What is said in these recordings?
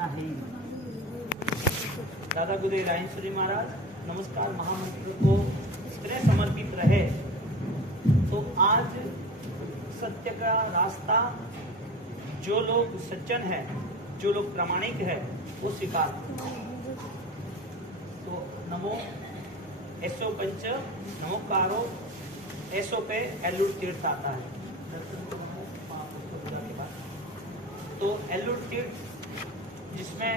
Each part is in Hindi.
करना है। दादा गुरुदेव रायेश्वरी महाराज नमस्कार महामंत्र को श्रेय समर्पित रहे। तो आज सत्य का रास्ता जो लोग सज्जन है, जो लोग प्रामाणिक है, वो स्वीकार। तो नमो ऐसो पंच नमोकारो ऐसो पे एल्लूर तीर्थ आता है। तो एल्लूर तीर्थ जिसमें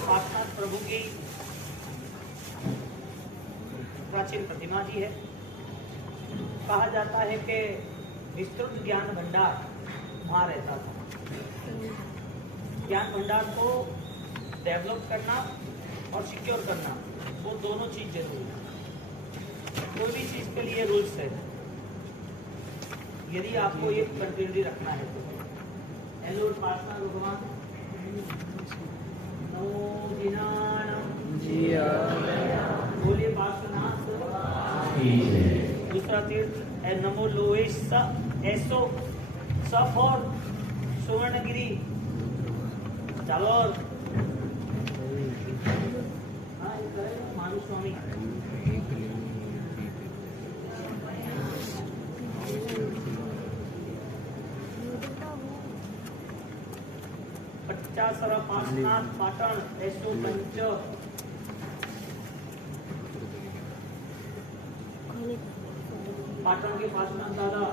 पार्श्वनाथ प्रभु की प्राचीन प्रतिमा जी है। कहा जाता है कि विस्तृत ज्ञान भंडार वहाँ रहता था। ज्ञान भंडार को डेवलप करना और सिक्योर करना, वो दोनों चीज जरूरी है। कोई भी चीज के लिए रूल्स है। यदि आपको ये कंटिन्यूटी रखना है तो एल्लूर पार्श्वनाथ भगवान नमो जिनाणम बोलिए पार्श्वनाथ। दूसरा तीर्थ है नमो लोएश ऐसो स फॉर सुवर्णगिरी जालोर मानु स्वामी। पचासरा पार्श्वनाथ पाटण ऐसो पंच पाटण के पार्श्वनाथ दादा।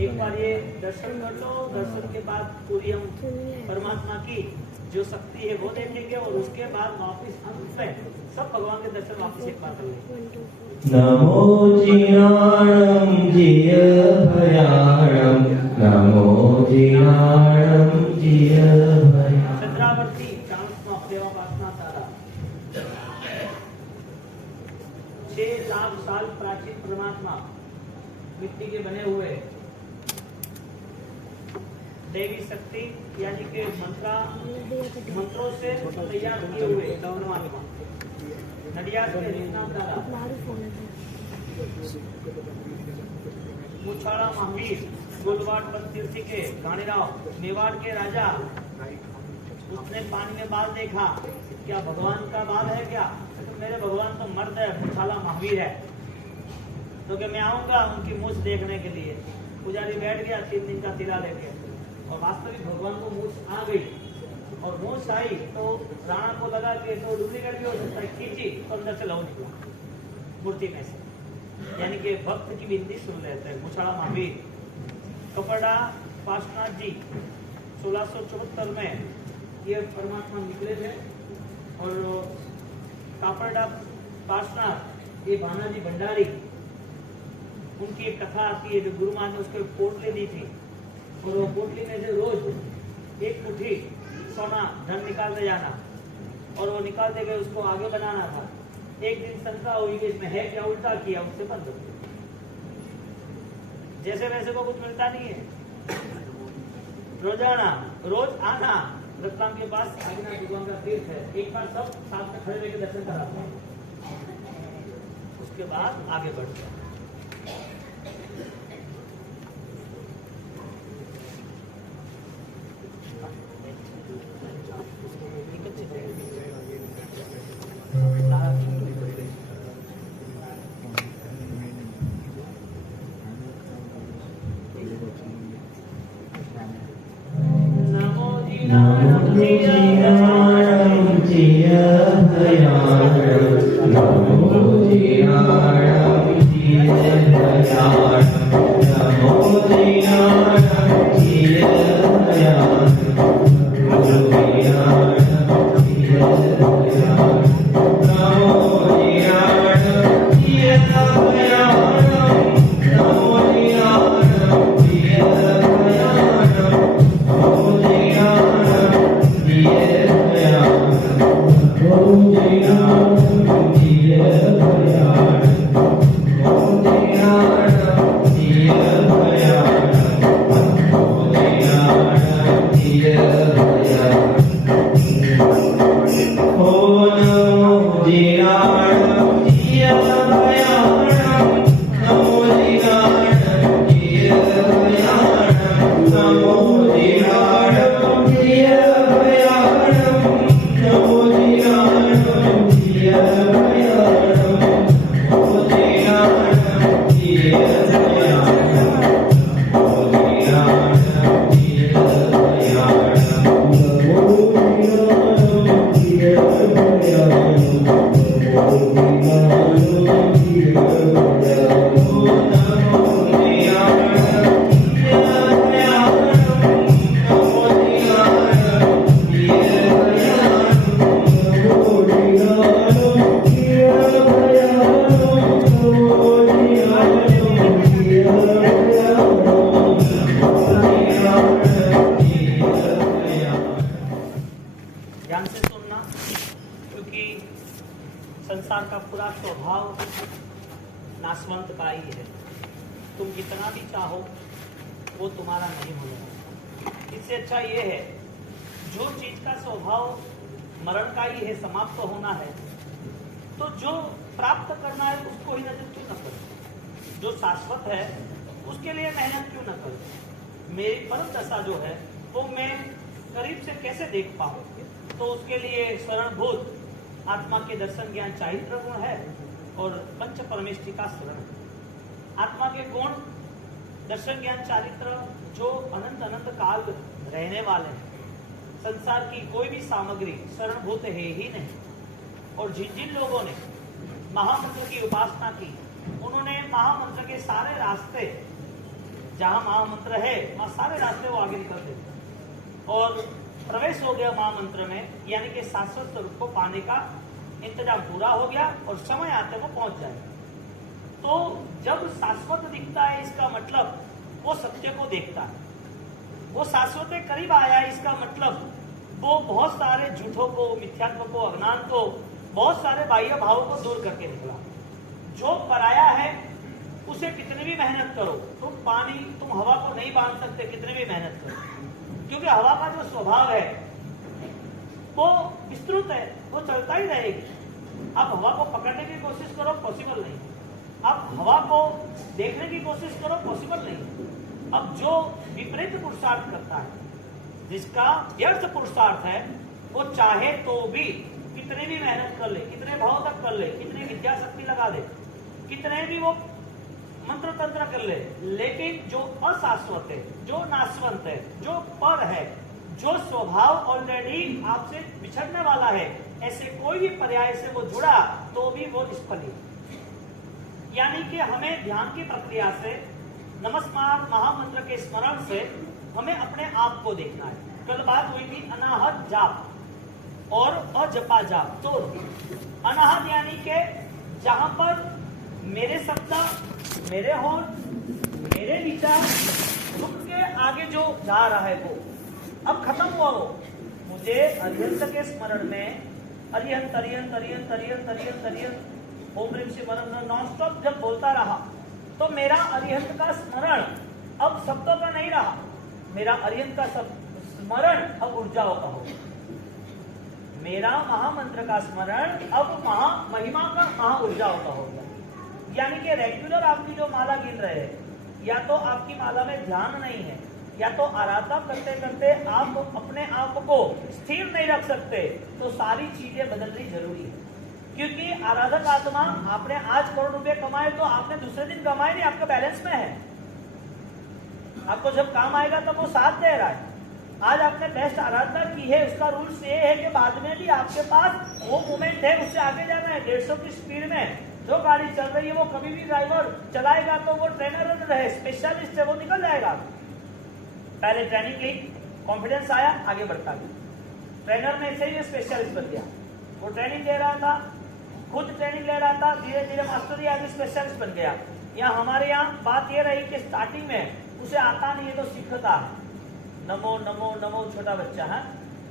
एक बार ये दर्शन कर लो, दर्शन के बाद पूरी हम परमात्मा की जो शक्ति है वो देखेंगे और उसके बाद वापस अंत में सब भगवान के दर्शन वापस एक बार करेंगे। नमो जिनाणम जिय भयाणम नमो जिनाणम जिय भयाणम। चंद्रावर्ती चांस देवा पासना तारा 6 लाख साल प्राचीन परमात्मा मिट्टी के बने हुए देवी शक्ति यानी कि मंत्रों से तैयार किए हुए परमात्मा नडियाद के निष्णात दादा मुछाड़ा महावीर गोलवाड़ तीर्थी के गाणीराव मेवाड़ के राजा। उसने पानी में बाल देखा, क्या भगवान का बाल है क्या? तो मेरे भगवान तो मर्द है, मुछाला महावीर है, तो क्या मैं आऊंगा उनकी मूछ देखने के लिए। पुजारी बैठ गया 3 दिन का तिला लेके और वास्तविक भगवान को मूछ आ गई और मूछ आई तो राणा को लगा कि तो डुप्लीकेट भी हो सकता है। खींची तो अंदर से लहू निकला मूर्ति में से, यानी कि भक्त की विनती सुन लेते हैं। मुछाड़ा महावीर कपड़ा पार्श्वनाथ जी 1674 में ये परमात्मा निकले थे। और कापड़ा पार्श्वनाथ ये भानाजी भंडारी, उनकी एक कथा आती है जो गुरु महाराज ने उसको पोटली दी थी और वो पोटली में से रोज एक मुट्ठी सोना धन निकालते जाना और वो निकालते गए, उसको आगे बनाना था। एक दिन शंका हुई कि इसमें है क्या, उल्टा किया, उससे बंद हो गया। जैसे वैसे को कुछ मिलता नहीं है। रोजाना रोज आना रतलाम के पास आदिनाथ भगवान का तीर्थ है। एक बार सब साथ में खड़े लेके दर्शन कराते हैं, उसके बाद आगे बढ़ते हैं। नमो जिनाणम जिय भयाणम नमो जिनाणम जिय भयाणम। ध्यान से सुनना, क्योंकि संसार का पूरा स्वभाव नाशवंत का ही है। तुम कितना भी चाहो वो तुम्हारा नहीं होगा। इससे अच्छा ये है, जो चीज का स्वभाव मरण का ही है, समाप्त होना है, तो जो प्राप्त करना है उसको ही नजर क्यों न करो। जो शाश्वत है उसके लिए मेहनत क्यों न करो। मेरी परम दशा जो है वो मैं करीब से कैसे देख पाऊं, तो उसके लिए शरणभूत आत्मा के दर्शन ज्ञान चारित्र गुण है और पंच परमेष्टि का शरण। आत्मा के गुण दर्शन ज्ञान चारित्र जो अनंत अनंत काल रहने वाले हैं। संसार की कोई भी सामग्री शरणभूत है ही नहीं। और जिन जिन लोगों ने महामंत्र की उपासना की, उन्होंने महामंत्र के सारे रास्ते, जहां महामंत्र है वहां सारे रास्ते वो आगे निकल देते और प्रवेश हो गया महामंत्र में, यानी कि शाश्वत स्वरूप को पाने का इंतजाम पूरा हो गया और समय आते वो पहुंच जाएगा। तो जब शाश्वत दिखता है, इसका मतलब वो सत्य को देखता है, वो शाश्वत के करीब आया है, इसका मतलब वो बहुत सारे झूठों को, मिथ्यात्व को, अज्ञान को, बहुत सारे बाह्य भावों को दूर करके निकला। जो पराया है उसे कितनी भी मेहनत करो, तुम हवा को नहीं बांध सकते, कितनी भी मेहनत करो, क्योंकि हवा का जो स्वभाव है वो विस्तृत है, वो चलता ही रहेगी। आप हवा को पकड़ने की कोशिश करो, पॉसिबल नहीं। आप हवा को देखने की कोशिश करो, पॉसिबल नहीं। अब जो विपरीत पुरुषार्थ करता है, जिसका व्यर्थ पुरुषार्थ है, वो चाहे तो भी कितनी भी मेहनत कर ले, कितने भाव तक कर ले, कितनी विद्या शक्ति लगा दे, कितने भी वो मंत्र तंत्र कर ले, लेकिन जो अशाश्वत है, जो नाशवंत है, जो पर है, जो स्वभाव ऑलरेडी आपसे बिछड़ने वाला है, ऐसे कोई भी पर्याय से वो जुड़ा तो भी वो निष्फल है। यानी कि हमें ध्यान की प्रक्रिया से, नमस्कार महामंत्र के स्मरण से हमें अपने आप को देखना है। कल बात हुई थी अनाहत जाप और अजपा जाप। तो अनाहत यानी कि जहां पर मेरे शब्द, मेरे होठ, मेरे विचार रुक के आगे जो जा रहा है वो अब खत्म हुआ। वो मुझे अरिहंत के स्मरण में अरिहंत अरिहंत अरिहंत अरिहंत अरिहंत अरिहंत ओम ह्रीम श्री परम नॉन स्टॉप जब बोलता रहा, तो मेरा अरिहंत का स्मरण अब शब्दों का नहीं रहा, मेरा अरिहंत का स्मरण अब ऊर्जाओं का होगा। मेरा महामंत्र का स्मरण अब महिमा का, महा ऊर्जाओं का होगा। यानी कि रेगुलर आपकी जो माला गिन रहे हैं, या तो आपकी माला में ध्यान नहीं है, या तो आराधना करते करते आप अपने आप को स्थिर नहीं रख सकते, तो सारी चीजें बदलनी जरूरी है। क्योंकि आराधक आत्मा, आपने आज करोड़ रुपए कमाए तो आपने दूसरे दिन कमाए नहीं, आपका बैलेंस में है। आपको जब काम आएगा तब वो साथ दे रहा है। आज आपने बेस्ट आराधना की है, उसका रूल्स ये है कि बाद में भी आपके पास वो मोमेंट है, उससे आगे जाना है। 150 की स्पीड में जो गाड़ी चल रही है वो कभी भी ड्राइवर चलाएगा तो वो ट्रेनर रहे, स्पेशलिस्ट है, वो निकल जाएगा। पहले ट्रेनिंग ली, कॉन्फिडेंस आया, आगे बढ़ता गया। ट्रेनर में से ही स्पेशलिस्ट बन गया। वो ट्रेनिंग दे रहा था, खुद ट्रेनिंग ले रहा था, धीरे धीरे मास्टरी आगे स्पेशलिस्ट बन गया। यहाँ हमारे यहाँ बात ये रही कि स्टार्टिंग में उसे आता नहीं है तो सीखता है। नमो नमो नमो छोटा बच्चा है,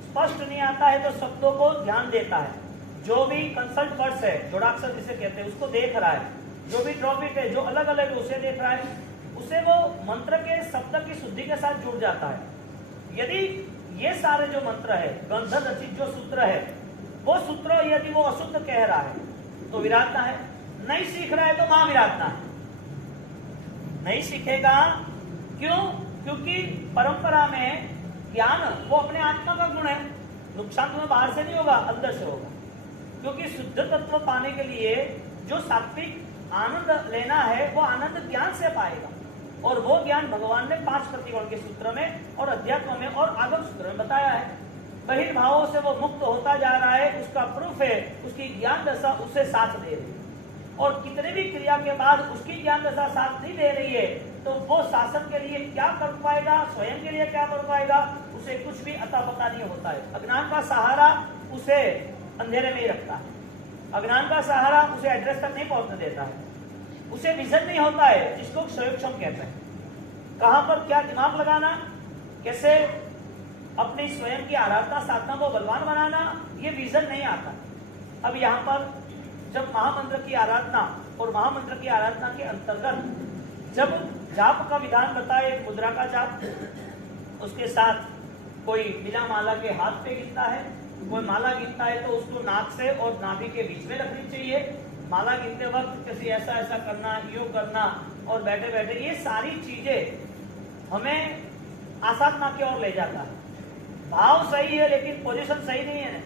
स्पष्ट नहीं आता है तो शब्दों को ध्यान देता है। जो भी कंसल्ट वर्ड्स है, जोड़ाक्षर जिसे कहते हैं, उसको देख रहा है। जो भी टॉपिक है, जो अलग अलग है, उसे देख रहा है। उसे वो मंत्र के शब्द की शुद्धि के साथ जुड़ जाता है। यदि ये सारे जो मंत्र है, गंध रचित जो सूत्र है, वो सूत्र यदि वो अशुद्ध कह रहा है तो विराटना है, नहीं सीख रहा है तो वहां विराटना है। नहीं सीखेगा, क्यों? क्योंकि परंपरा में ज्ञान वो अपने आत्मा का गुण है। नुकसान तुम्हें बाहर से नहीं होगा, अंदर से होगा। क्योंकि शुद्ध तत्व पाने के लिए जो सात्विक आनंद लेना है, वो आनंद ज्ञान से पाएगा। और वो ज्ञान भगवान ने 5 प्रतिगुण के सूत्र में और अध्यात्म में और आगम सूत्र में बताया है। बहिर्भावों से वो मुक्त होता जा रहा है, उसका प्रूफ है उसकी ज्ञान दशा उसे साथ दे रही है। और कितने भी क्रिया के बाद उसकी ज्ञान दशा साथ नहीं दे रही है, तो वो शासन के लिए क्या कर पाएगा, स्वयं के लिए क्या कर पाएगा, उसे कुछ भी अता पता नहीं होता है। अज्ञान का सहारा उसे अंधेरे में ही रखता है, अज्ञान का सहारा उसे एड्रेस तक नहीं पहुंचने देता है, उसे विजन नहीं होता है, जिसको क्षयोक्षम कहते हैं। कहां पर क्या दिमाग लगाना, कैसे अपनी स्वयं की आराधना साधना को बलवान बनाना, ये विजन नहीं आता। अब यहाँ पर जब महामंत्र की आराधना और महामंत्र की आराधना के अंतर्गत जब जाप का विधान बताए, एक मुद्रा का जाप, उसके साथ कोई बिना माला के हाथ पे गिनता है, कोई माला गिनता है तो उसको नाक से और नाभि के बीच में रखनी चाहिए। माला गिनते वक्त किसी ऐसा ऐसा करना, यूं करना और बैठे बैठे, ये सारी चीजें हमें आसाधना की ओर ले जाता है। भाव सही है लेकिन पोजीशन सही नहीं है।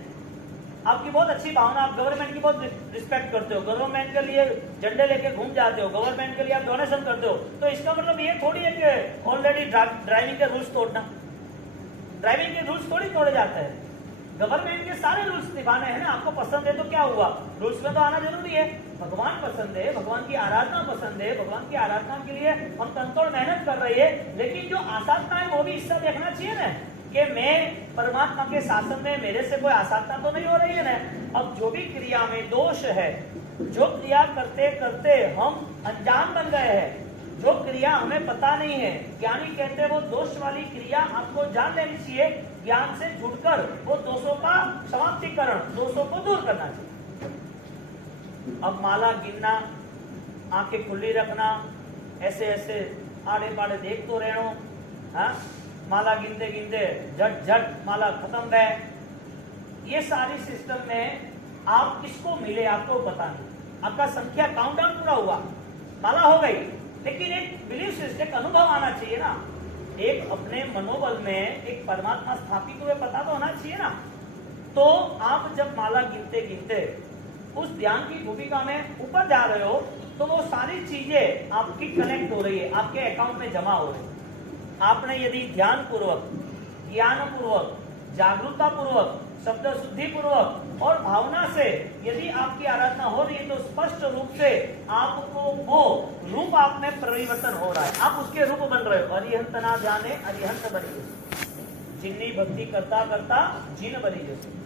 आपकी बहुत अच्छी भावना, आप गवर्नमेंट की बहुत रिस्पेक्ट करते हो, गवर्नमेंट के लिए झंडे लेके घूम जाते हो, गवर्नमेंट के लिए आप डोनेशन करते हो, तो इसका मतलब ये थोड़ी है कि ऑलरेडी ड्राइविंग के रूल्स तोड़ना। ड्राइविंग के रूल्स थोड़ी तोड़े जाते हैं, गवर्नमेंट के सारे रूल्स निभाने हैं ना। आपको पसंद है तो क्या हुआ, रूल्स में तो आना जरूरी है। भगवान पसंद है, भगवान की आराधना पसंद है, भगवान की आराधना के लिए हम तनतोड़ मेहनत कर रहे हैं, लेकिन जो आसाधना है वो भी हिस्सा देखना चाहिए ना, कि मैं परमात्मा के शासन में मेरे से कोई आसाधना तो नहीं हो रही है ना। अब जो भी क्रिया में दोष है, जो क्रिया करते करते हम अनजान बन गए हैं, जो क्रिया हमें पता नहीं है, ज्ञानी कहते हैं वो दोष वाली क्रिया आपको जान लेनी चाहिए, ज्ञान से जुड़कर वो दोषों का समाप्तिकरण, दोषों को दूर करना चाहिए। अब माला गिनना, आंखें खुली रखना, ऐसे ऐसे आड़े पाड़े देख तो रहनो, हाँ, माला गिनते गिनते झट झट माला खत्म है, ये सारी सिस्टम में आप किसको मिले आपको पता नहीं। आपका संख्या काउंटडाउन पूरा हुआ, माला हो गई, लेकिन एक बिलीफ सिस्टम, एक अनुभव आना चाहिए ना, एक अपने मनोबल में एक परमात्मा स्थापित हुए पता तो होना चाहिए ना। तो आप जब माला गिनते गिनते उस ध्यान की भूमिका में ऊपर जा रहे हो, तो वो सारी चीजें आपकी कनेक्ट हो रही है, आपके अकाउंट में जमा हो रही है। आपने यदि ध्यान पूर्वक, ज्ञान पूर्वक, जागरूकता पूर्वक, शब्द शुद्धि पूर्वक और भावना से यदि आपकी आराधना हो रही है, तो स्पष्ट रूप से आपको वो रूप आप में परिवर्तन हो रहा है, आप उसके रूप बन रहे हो। अरिहंत ना जाने अरिहंत बनी, जिन्नी भक्ति करता करता जिन बनी जैसे।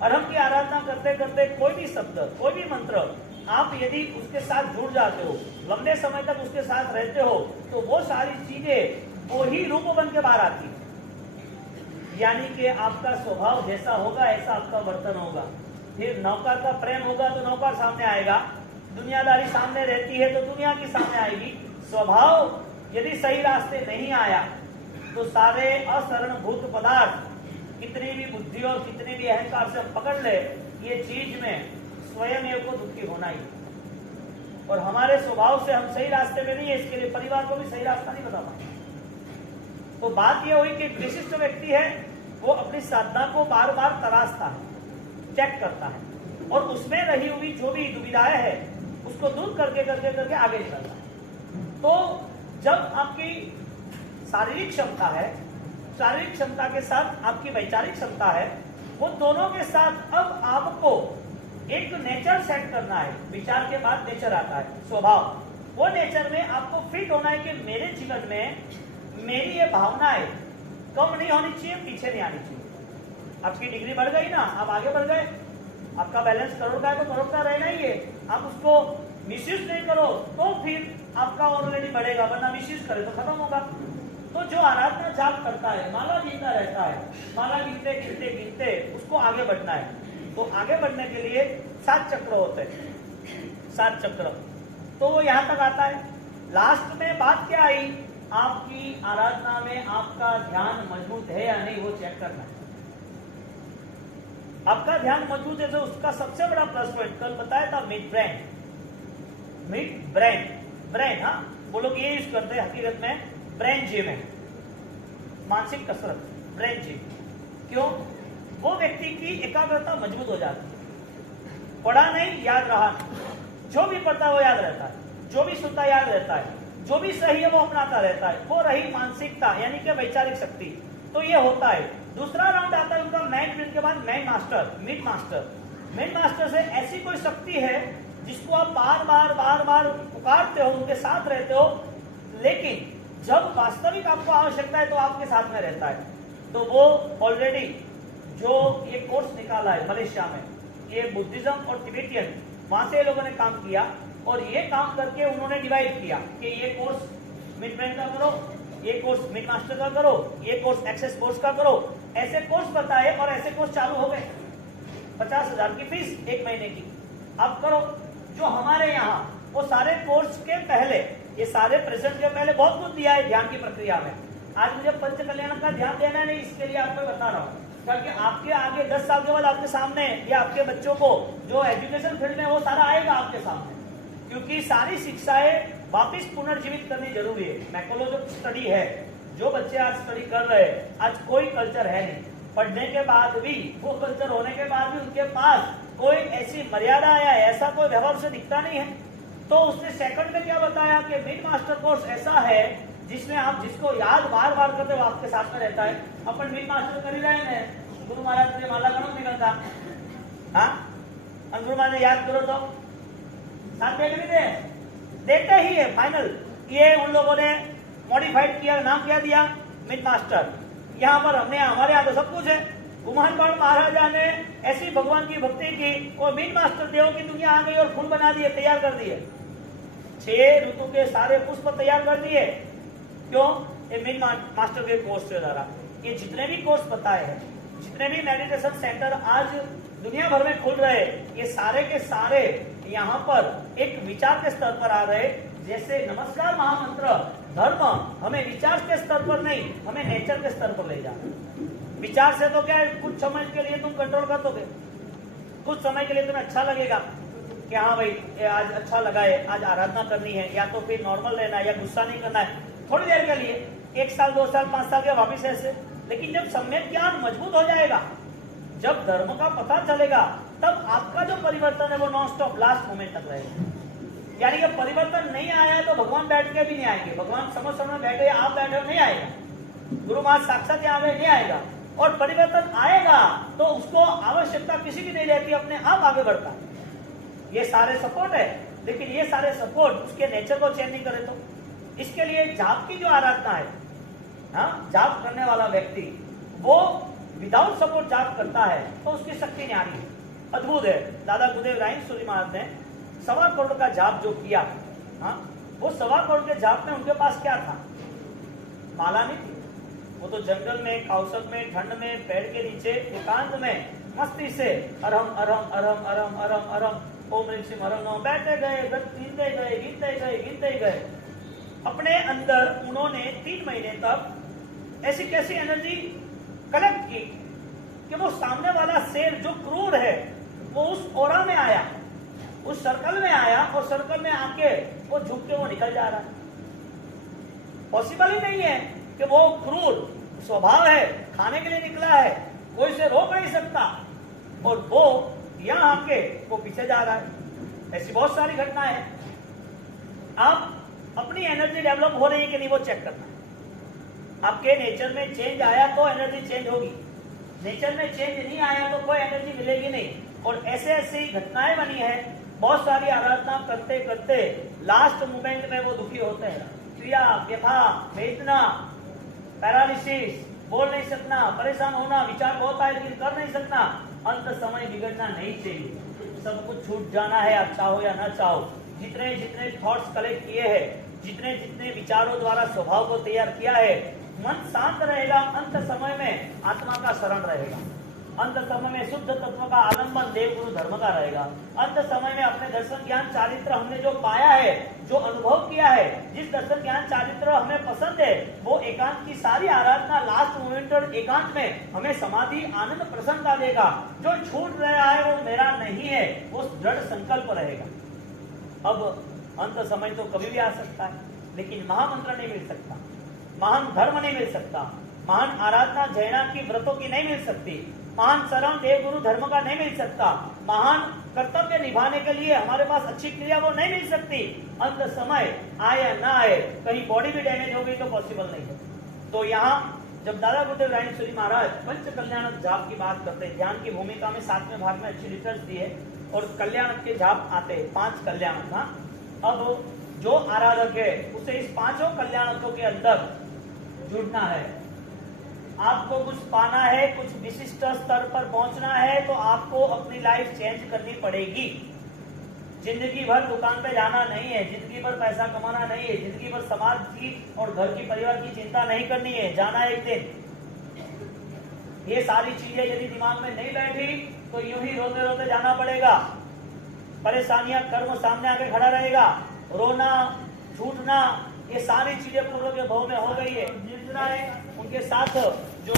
अरहम की आराधना करते करते कोई भी शब्द, कोई भी मंत्र आप यदि उसके साथ जुड़ जाते हो, लंबे समय तक उसके साथ रहते हो, तो वो सारी चीजें वो ही रूप बन के बाहर आती है। यानी कि आपका स्वभाव जैसा होगा ऐसा आपका वर्तन होगा। फिर नौकर का प्रेम होगा तो नौकर सामने आएगा, दुनियादारी सामने रहती है तो दुनिया की सामने आएगी। स्वभाव यदि सही रास्ते नहीं आया तो सारे असरण भूत पदार्थ कितनी भी बुद्धि और कितने भी अहंकार से हम पकड़ ले, ये चीज में स्वयं को दुखी होना ही। और हमारे स्वभाव से हम सही रास्ते में नहीं है, इसके लिए परिवार को भी सही रास्ता नहीं बता पाते। तो बात यह हुई कि विशिष्ट व्यक्ति है, वो अपनी साधना को बार बार तराशता है, चेक करता है, और उसमें रही हुई जो भी दुविधाएं है उसको दूर करके करके करके आगे निकलता है। तो जब आपकी शारीरिक क्षमता है, शारीरिक क्षमता के साथ आपकी वैचारिक क्षमता है, वो दोनों के साथ अब आपको एक नेचर सेट करना है। विचार के बाद नेचर आता है, स्वभाव। वो नेचर में आपको फिट होना है कि मेरे जीवन में मेरी ये भावनाएं कम नहीं होनी चाहिए, पीछे नहीं आनी चाहिए। आपकी डिग्री बढ़ गई ना, आप आगे बढ़ गए, आपका बैलेंस करोड़ का है तो करोड़ का रहना ही है, आप उसको मिसयूज नहीं करो तो फिर आपका ऑलरेडी बढ़ेगा, वरना मिसयूज करे तो खत्म होगा। तो जो आराधना जाप करता है, माला गिनता रहता है, माला गिनते गिनते गिनते उसको आगे बढ़ना है। तो आगे बढ़ने के लिए 7 चक्र होते हैं, 7 चक्र। तो वो यहाँ तक आता है। लास्ट में बात क्या आई, आपकी आराधना में आपका ध्यान मजबूत है या नहीं, वो चेक करना है। आपका ध्यान मजबूत है तो उसका सबसे बड़ा प्लस पॉइंट कल बताया था, mid brain. Mid brain, brain, हाँ, वो लोग ये यूज करते हैं हकीकत में, ब्रेन जिम है, मानसिक कसरत, ब्रेन जिम। क्यों? वो व्यक्ति की एकाग्रता मजबूत हो जाती है। पढ़ा नहीं, याद रहा नहीं, जो भी पढ़ता है वो याद रहता है, जो भी सुनता याद रहता है, जो भी सही है वो अपनाता रहता है। वो रही मानसिकता यानी कि वैचारिक शक्ति। तो ये होता है। दूसरा राउंड आता है उनका माइंड ब्रेन के बाद mind master, mid master. Mid master से ऐसी कोई शक्ति है जिसको आप बार बार पुकारते हो, उनके साथ रहते हो, लेकिन जब वास्तविक आपको आवश्यकता है तो आपके साथ में रहता है। तो वो ऑलरेडी जो ये कोर्स निकाला है मलेशिया में, ये बुद्धिज्म और तिबेटियन, वहां से लोगों ने काम किया और ये काम करके उन्होंने डिवाइड किया कि ये कोर्स मिड ब्रेन का करो, ये कोर्स मिड मास्टर का करो, ये कोर्स एक्सेस कोर्स का करो, ऐसे कोर्स बताए और ऐसे कोर्स चालू हो गए। 50,000 की फीस 1 महीने की, आप करो। जो हमारे यहाँ वो सारे कोर्स के पहले, ये सारे प्रेजेंट के पहले बहुत कुछ दिया है ध्यान की प्रक्रिया में। आज मुझे पंच कल्याण का ध्यान देना नहीं, इसके लिए आपको बता रहा हूँ, ताकि आपके आगे 10 साल के बाद आपके सामने या आपके बच्चों को जो एजुकेशन फील्ड में वो सारा आएगा आपके सामने, क्योंकि सारी शिक्षाएं वापिस पुनर्जीवित करनी जरूरी है। मैकोलॉजी स्टडी है, जो बच्चे आज स्टडी कर रहे हैं, आज कोई कल्चर है नहीं, पढ़ने के बाद भी, वो कल्चर होने के बाद भी उनके पास कोई ऐसी मर्यादा या ऐसा कोई व्यवहार से दिखता नहीं है। तो उसने सेकंड में क्या बताया कि मिड मास्टर कोर्स ऐसा है जिसमें आप जिसको याद बार बार करते हो आपके साथ में रहता है। अपन मिड मास्टर कर ही रहे हैं, गुरु महाराज से माला करो निकलता, हाँ गुरु महाराज याद करो तो साथ बैठ भी देते ही है फाइनल। ये उन लोगों ने मॉडिफाइड किया, नाम क्या दिया, मिड मास्टर। यहाँ पर हमने, हमारे यहाँ तो सब कुछ है। कुम्हारपाल महाराजा ने ऐसी भगवान की भक्ति की और मिड मास्टर देव की दुनिया आ गई और फूल बना दिए, तैयार कर दिए, 6 ऋतु के सारे पुष्प तैयार कर दिए। क्यों? ये मिड मास्टर के कोर्स के द्वारा। ये जितने भी कोर्स बताए हैं, जितने भी मेडिटेशन सेंटर आज दुनिया भर में खुल रहे, ये सारे के सारे यहाँ पर एक विचार के स्तर पर आ रहे। जैसे नमस्कार महामंत्र, धर्म हमें विचार के स्तर पर नहीं, हमें नेचर के स्तर पर ले जाना। विचार से तो क्या है, कुछ समय के लिए तुम कंट्रोल कर दोगे, कुछ समय के लिए तुम्हें अच्छा लगेगा कि हाँ भाई आज अच्छा लगा है, आज आराधना करनी है, या तो फिर नॉर्मल रहना है, या गुस्सा नहीं करना है, थोड़ी देर के लिए, 1 साल 2 साल 5 साल के वापिस ऐसे। लेकिन जब सम्यक ज्ञान मजबूत हो जाएगा, जब धर्म का पता चलेगा, तब आपका जो परिवर्तन है वो नॉन स्टॉप लास्ट मोमेंट तक रहेगा। यानी कि परिवर्तन नहीं आया है तो भगवान बैठ के भी नहीं आएंगे, भगवान समय बैठे, आप बैठे हो नहीं आएगा, गुरु महाराज साक्षात यहाँ नहीं आएगा। और परिवर्तन आएगा तो उसको आवश्यकता किसी की नहीं रहती, अपने आप आगे बढ़ता है। ये सारे सपोर्ट है, लेकिन ये सारे सपोर्ट उसके नेचर को चेंज नहीं करे तो। इसके लिए जाप की जो आराधना है, हाँ, जाप करने वाला व्यक्ति वो विदाउट सपोर्ट जाप करता है तो उसकी शक्ति न्यारी है, अद्भुत है। दादा गुरुदेव राइन सूरी महाराज ने 1.25 करोड़ का जाप जो किया, हाँ, वो 1.25 करोड़ के जाप में उनके पास क्या था? माला नहीं थी। वो तो जंगल में, कौशल में, ठंड में, पेड़ के नीचे एकांत में मस्ती से अरहम अरहम अरहम अरहम अरहम अरहम ओम ह्रीं श्रीं अरहम नमः बैठे गए, गिनते गए गिनते गए गिनते गए। अपने अंदर उन्होंने 3 महीने तक ऐसी कैसी एनर्जी कलेक्ट की कि वो सामने वाला शेर जो क्रूर है वो उस ओरा में आया, उस सर्कल में आया, और सर्कल में आके वो झुक के वो निकल जा रहा है। पॉसिबल ही नहीं है कि वो क्रूर स्वभाव है, खाने के लिए निकला है, कोई इसे रोक नहीं सकता, और वो यहाँ आके वो पीछे जा रहा है। ऐसी बहुत सारी घटनाएं हैं। आप अपनी एनर्जी डेवलप हो रही है कि नहीं वो चेक करना है। आपके नेचर में चेंज आया तो एनर्जी चेंज होगी, नेचर में चेंज नहीं आया तो कोई एनर्जी मिलेगी नहीं। और ऐसे ऐसी घटनाएं बनी है, बहुत सारी आराधना करते करते लास्ट मोमेंट में वो दुखी होते हैं, क्रिया, व्यथा, वेदना, पैरालिसिस, बोल नहीं सकना, परेशान होना, विचार बहुत आए लेकिन कर नहीं सकना, अंत समय बिगड़ना नहीं चाहिए। सब कुछ छूट जाना है, आप चाहो या ना चाहो। जितने जितने थॉट्स कलेक्ट किए हैं, जितने जितने विचारों द्वारा स्वभाव को तैयार किया है, मन शांत रहेगा, अंत समय में आत्मा का शरण रहेगा, अंत समय में शुद्ध तत्व का आलंबन देव गुरु धर्म का रहेगा। अंत समय में अपने दर्शन ज्ञान चारित्र हमने जो पाया है, जो अनुभव किया है, जिस दर्शन ज्ञान चारित्र हमें पसंद है, वो एकांत की सारी आराधना लास्ट मोमेंट और एकांत में हमें समाधि, आनंद, प्रसन्नता देगा। जो छूट रहा है वो मेरा नहीं है, वो दृढ़ संकल्प रहेगा। अब अंत समय तो कभी भी आ सकता है, लेकिन महामंत्र नहीं मिल सकता, महान धर्म नहीं मिल सकता, महान आराधना जैना की व्रतों की नहीं मिल सकती, महान शरण देव गुरु धर्म का नहीं मिल सकता, महान कर्तव्य निभाने के लिए हमारे पास अच्छी क्रिया वो नहीं मिल सकती। अंत समय आए या ना आए, कहीं बॉडी भी डैमेज हो गई तो पॉसिबल नहीं है। तो यहाँ जब दादा गुरुदेव राइन सूरी महाराज पंच कल्याण जाप की बात करते हैं, ध्यान की भूमिका में 7वें भाग में अच्छी डिटेल्स दी है। और कल्याण के जाप आते हैं, 5 कल्याण। हाँ, अब जो आराधक है उसे इस 5 कल्याणकों के अंदर जुड़ना है। आपको कुछ पाना है, कुछ विशिष्ट स्तर पर पहुंचना है, तो आपको अपनी लाइफ चेंज करनी पड़ेगी। जिंदगी भर दुकान पे जाना नहीं है, जिंदगी भर पैसा कमाना नहीं है, जिंदगी भर समाज की और घर की परिवार की चिंता नहीं करनी है, जाना एक दिन। ये सारी चीजें यदि दिमाग में नहीं बैठी तो यूं ही रोते रोते जाना पड़ेगा। परेशानियां, कर्म सामने आके खड़ा रहेगा, रोना, छूटना, ये सारी चीजें पूर्व के भाव में हो गई है। निर्जरा है, उनके साथ जो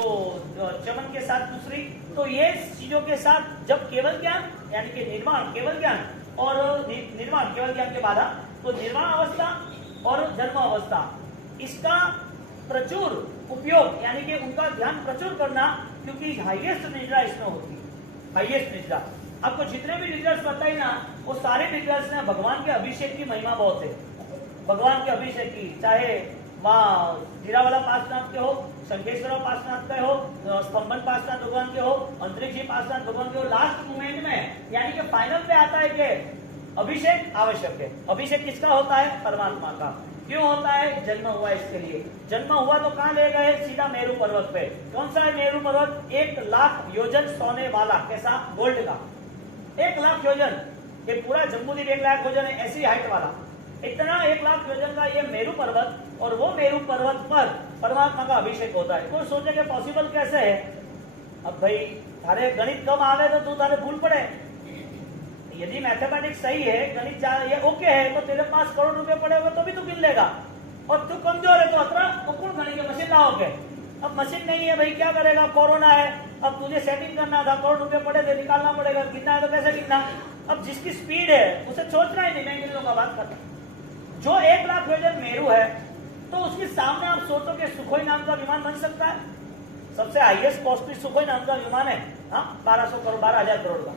चमन के साथ दूसरी, तो ये चीजों के साथ जब केवल ज्ञान यानी कि निर्माण केवल ज्ञान और निर्माण केवल ज्ञान के बाधा, तो निर्माण अवस्था और जन्म अवस्था, इसका प्रचुर उपयोग यानी कि उनका ध्यान प्रचुर करना, क्योंकि हाईएस्ट निद्रा इसमें होती है। हाईएस्ट निद्रा, आपको जितने भी निद्रास बताई ना, वो सारे निद्रास ने भगवान के अभिषेक की महिमा बहुत है। भगवान के अभिषेक की, चाहे माँ जीरावाला पार्श्वनाथ के हो, शंखेश्वर पार्श्वनाथ के हो, स्तंभन पार्श्वनाथ भगवान के हो, अंतरिक्षी पार्श्वनाथ भगवान के हो, लास्ट मोमेंट में यानी कि फाइनल पे आता है कि अभिषेक आवश्यक है। अभिषेक किसका होता है? परमात्मा का। क्यों होता है? जन्म हुआ इसके लिए। जन्म हुआ तो कहाँ ले गए? सीधा मेरू पर्वत पे। कौन सा है मेरू पर्वत? 1 लाख योजन सोने वाला, कैसा? गोल्ड का 1 लाख योजन। ये पूरा जम्बूद्वीप 1 लाख योजन है, ऐसी हाइट वाला, इतना 1 लाख योजन का ये मेरू पर्वत, और वो मेरू पर्वत पर परमात्मा का अभिषेक होता है। कोई सोचे कि पॉसिबल कैसे है? अब भाई थारे गणित कम आवे तो तू थारे भूल पड़े। यदि मैथमेटिक्स सही है, गणित ये ओके है, तो तेरे पास करोड़ रुपए पड़े हुए तो भी तू गिन लेगा। और तू कमजोर है तो अतरा तो कौन गणेंगे? मशीन लाओगे। अब मशीन नहीं है भाई, क्या करेगा? कोरोना है, अब तुझे सेटिंग करना था, करोड़ रुपए पड़े थे, निकालना पड़ेगा, गिनना है तो कैसे गिनना? अब जिसकी स्पीड है उसे सोचना ही नहीं, मैं गिन लूंगा, बात करता। जो 1 लाख योजन मेरू है, तो उसके सामने आप सोचो कि सुखोई नाम का विमान बन सकता है? सबसे हाईएस्ट कॉस्टली सुखोई नाम का विमान है, 1200 करोड़ 12,000 करोड़ का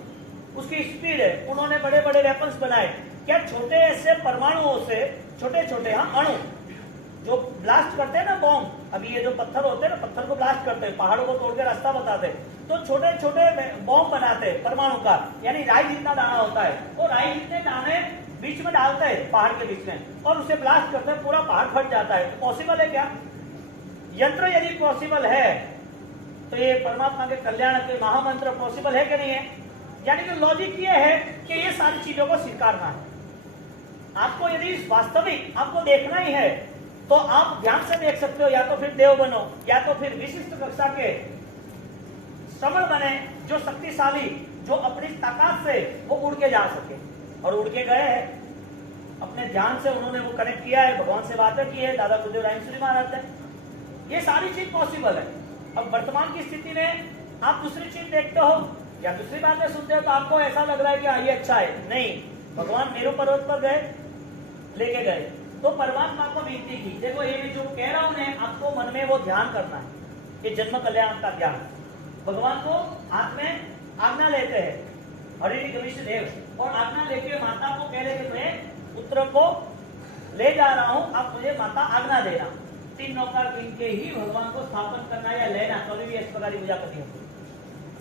उसकी स्पीड है। उन्होंने बड़े बड़े वेपन्स बनाए। क्या छोटे ऐसे परमाणुओं से, छोटे छोटे अणु जो ब्लास्ट करते हैं ना, बॉम्ब, अभी ये जो पत्थर होते हैं ना, पत्थर को ब्लास्ट करते हैं, पहाड़ों को तोड़ के रास्ता बताते हैं, तो छोटे छोटे बॉम्ब बनाते हैं परमाणु का, यानी राई जितना दाना होता है, वो राई जितने दाने बीच में डालते हैं पहाड़ के बीच में, और उसे ब्लास्ट करते हैं, पूरा पहाड़ फट जाता है। तो पॉसिबल है क्या? यंत्र यदि पॉसिबल है तो ये परमात्मा के कल्याण के महामंत्र पॉसिबल है कि नहीं है? यानी कि लॉजिक ये है कि ये सारी चीजों को स्वीकारना है। आपको यदि वास्तविक आपको देखना ही है तो आप ध्यान से देख सकते हो, या तो फिर देव बनो, या तो फिर विशिष्ट कक्षा के श्रवण बने, जो शक्तिशाली, जो अपनी ताकत से वो उड़ के जा सके, और उड़ के गए हैं। अपने ध्यान से उन्होंने वो कनेक्ट किया है, भगवान से बातें की है, दादा गुरुदेव रायसुरी महाराज ने। ये सारी चीज पॉसिबल है। अब वर्तमान की स्थिति में आप दूसरी चीज देखते हो या दूसरी बातें सुनते हो तो आपको ऐसा लग रहा है कि ये अच्छा है। नहीं, भगवान मेरू पर्वत पर गए, लेके गए, तो परमात्मा को विनती की, देखो ये जो कह रहा हूं आपको मन में वो ध्यान करना है, ये जन्म कल्याण का ज्ञान। भगवान को हाथ में आज्ञा लेते हैं, हरिणी गणेश देव, और आज्ञा लेके माता को कह रहे कि मैं पुत्र को ले जा रहा हूं, आप मुझे माता आज्ञा देना। 3 नौकर गिन के ही भगवान को स्थापन करना या लेना, कभी भी इस प्रकार की पूजा करनी होती,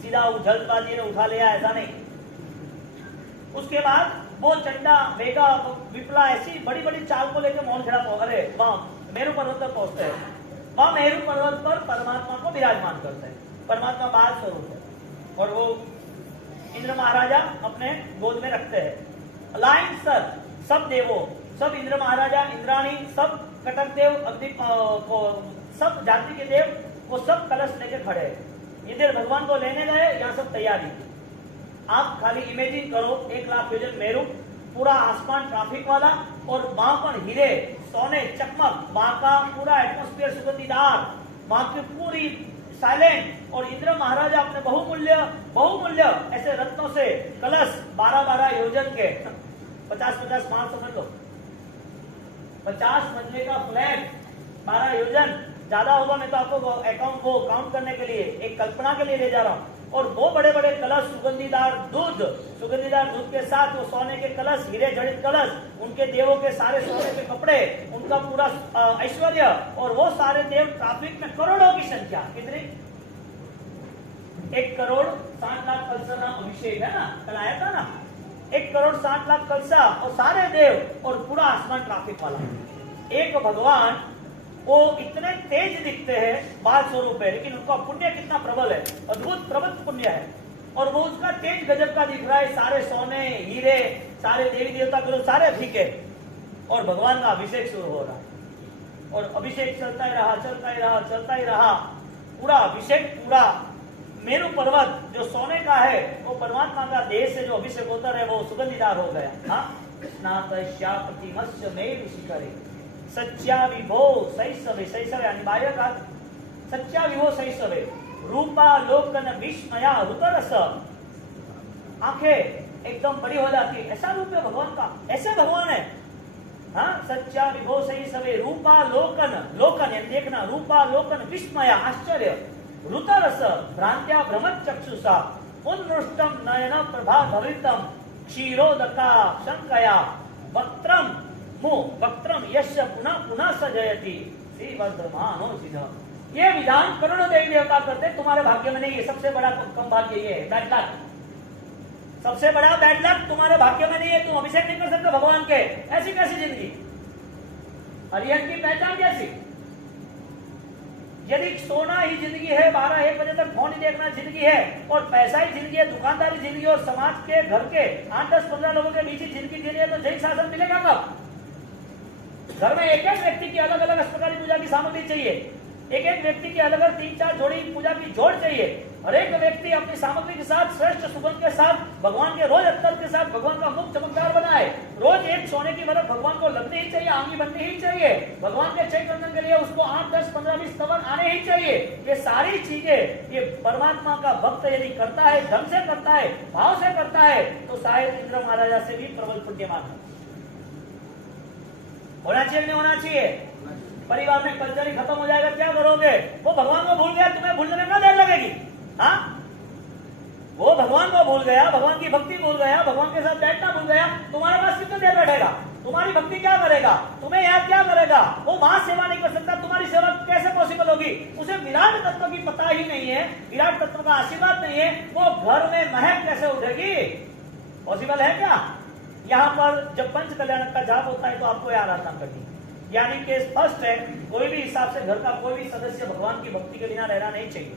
सीधा जल्दबाजी ने उठा लिया ऐसा नहीं। उसके बाद वो चंडा, मेगा, विप्ला, ऐसी बड़ी बड़ी चाल को लेकर मोहन खेड़ा अरे वहां मेरू पर्वत पर पहुंचते हैं। वहां मेरू पर्वत पर परमात्मा को विराजमान करते हैं। परमात्मा बाल स्वरूप है, और वो इंद्र महाराजा अपने गोद में रखते हैं। लाइन सर सब देवों, सब इंद्र महाराजा, इंद्राणी, सब कटक देव, अग्नि को, सब जाति के देव, वो सब कलश लेके खड़े हैं। इधर भगवान को लेने गए, यहाँ सब तैयारी। आप खाली इमेजिन करो, 1 लाख योजन मेरू, पूरा आसमान ट्रैफिक वाला, और वहां पर हीरे, सोने, चकमक, वहां का पूरा एटमोस्फियर सुगंधीदार, वहां की पूरी साइलेंट, और इंद्र महाराजा अपने बहुमूल्य ऐसे रत्नों से कलश 12-12 योजन के, 50-50 माल समझ लो, 50 मंजिले का फ्लैट, 12 योजन, ज्यादा होगा मैं तो आपको अकाउंट को काउंट करने के लिए, एक कल्पना के लिए ले जा रहा हूँ। और वो बड़े बड़े कलश, सुगंधीदार दूध के साथ वो सोने के कलश, हीरे जड़ित कलश, उनके देवों के सारे सोने के कपड़े, उनका पूरा ऐश्वर्य, और वो सारे देव ट्रैफिक में करोड़ों की संख्या, कितनी? 1 करोड़ 60 लाख कलश ना अभिषेक है ना, कल आया था ना, 1,60,00,000 कलसा और सारे देव और पूरा आसमान ट्रैफिक वाला। एक भगवान वो इतने तेज दिखते हैं बाल स्वरूप है, लेकिन उनका पुण्य कितना प्रबल है, अद्भुत प्रबल पुण्य है। और वो उसका तेज गजब का दिख रहा है, सारे सोने हीरे, सारे देवी देवता के लोग सारे फीके, और भगवान का अभिषेक शुरू हो रहा है। और अभिषेक चलता ही रहा, चलता ही रहा, चलता ही रहा। पूरा अभिषेक, पूरा मेरु पर्वत जो सोने का है, वो परमात्मा का देह से जो अभिषेक होता है वो सुगंधीदार हो गया। हाँ, प्रतिमस्य मेरु शिखरे सच्चा विभो शैशवे, शैशव यानी बाह्य का, सच्चा विभो शैशवे रूपा लोकन विस्मया रुतरस, आंखें एकदम बड़ी हो जाती है, ऐसा रूप है भगवान का, ऐसे भगवान है। हाँ, सच्चा विभो शैशवे रूपा लोकन, लोकन यानी देखना, रूपा लोकन विस्मया आश्चर्य, रुतरस भ्रांत्या भ्रमचक्षुषा उन्नृष्टम नयन प्रभा भवितम क्षीरोदका शंकया वक्त्रम वक्त्रम यश पुनः पुनः सजयति श्रीवर्धमानो सिद्ध। ये विधान करोड़ों देवी देवता करते, तुम्हारे भाग्य में नहीं है। सबसे बड़ा कम भाग्य ये है, बैड लक, सबसे बड़ा बैड लक तुम्हारे भाग्य में नहीं है। तुम अभिषेक नहीं कर सकते भगवान के, ऐसी कैसी जिंदगी, हरिहर की पहचान कैसी? यदि सोना ही जिंदगी है, 12-1 बजे तक फोन ही देखना जिंदगी है, और पैसा ही जिंदगी है, दुकानदारी जिंदगी, और समाज के घर के 8-10-15 लोगों के बीच ही जिंदगी जीनी है, तो जैन शासन मिलेगा कब? घर में एक एक व्यक्ति की अलग अलग अष्टप्रकारी पूजा की सामग्री चाहिए, एक एक व्यक्ति की अलग अलग 3-4 जोड़ी पूजा की जोड़ चाहिए। हर एक व्यक्ति अपनी सामग्री के साथ, श्रेष्ठ सुगंध के साथ, भगवान के रोज अत्तर के साथ भगवान का मुख चमकदार बनाए। रोज एक सोने की बरफ भगवान को लगनी ही चाहिए, आंगी बननी ही चाहिए। भगवान के चैतन्य के लिए उसको 8-10-15-20 स्तवन आने ही चाहिए। ये सारी चीजें ये परमात्मा का भक्त यदि करता है, ढंग से करता है, भाव से करता है, तो शायद इंद्र महाराजा से भी प्रबल पुण्यमान होना चाहिए, नहीं होना चाहिए? परिवार में कल्चर ही खत्म हो जाएगा, क्या करोगे? वो भगवान को भूल गया, तुम्हें भूलने में क्या देर लगेगी? हाँ, वो भगवान को भूल गया, भगवान की भक्ति भूल गया, भगवान के साथ बैठना भूल गया, तुम्हारे पास कितनी देर बैठेगा? तुम्हारी भक्ति क्या करेगा? तुम्हें याद क्या करेगा? वो वहां सेवा नहीं कर सकता, तुम्हारी सेवा कैसे पॉसिबल होगी? उसे विराट तत्व की पता ही नहीं है, विराट तत्व का आशीर्वाद नहीं है, वो घर में महक कैसे उठेगी? पॉसिबल है क्या? यहाँ पर जब पंच कल्याण का जाप होता है तो आपको यह आराधना करनी, यानी कि फर्स्ट है, कोई भी हिसाब से घर का कोई भी सदस्य भगवान की भक्ति के बिना रहना नहीं चाहिए।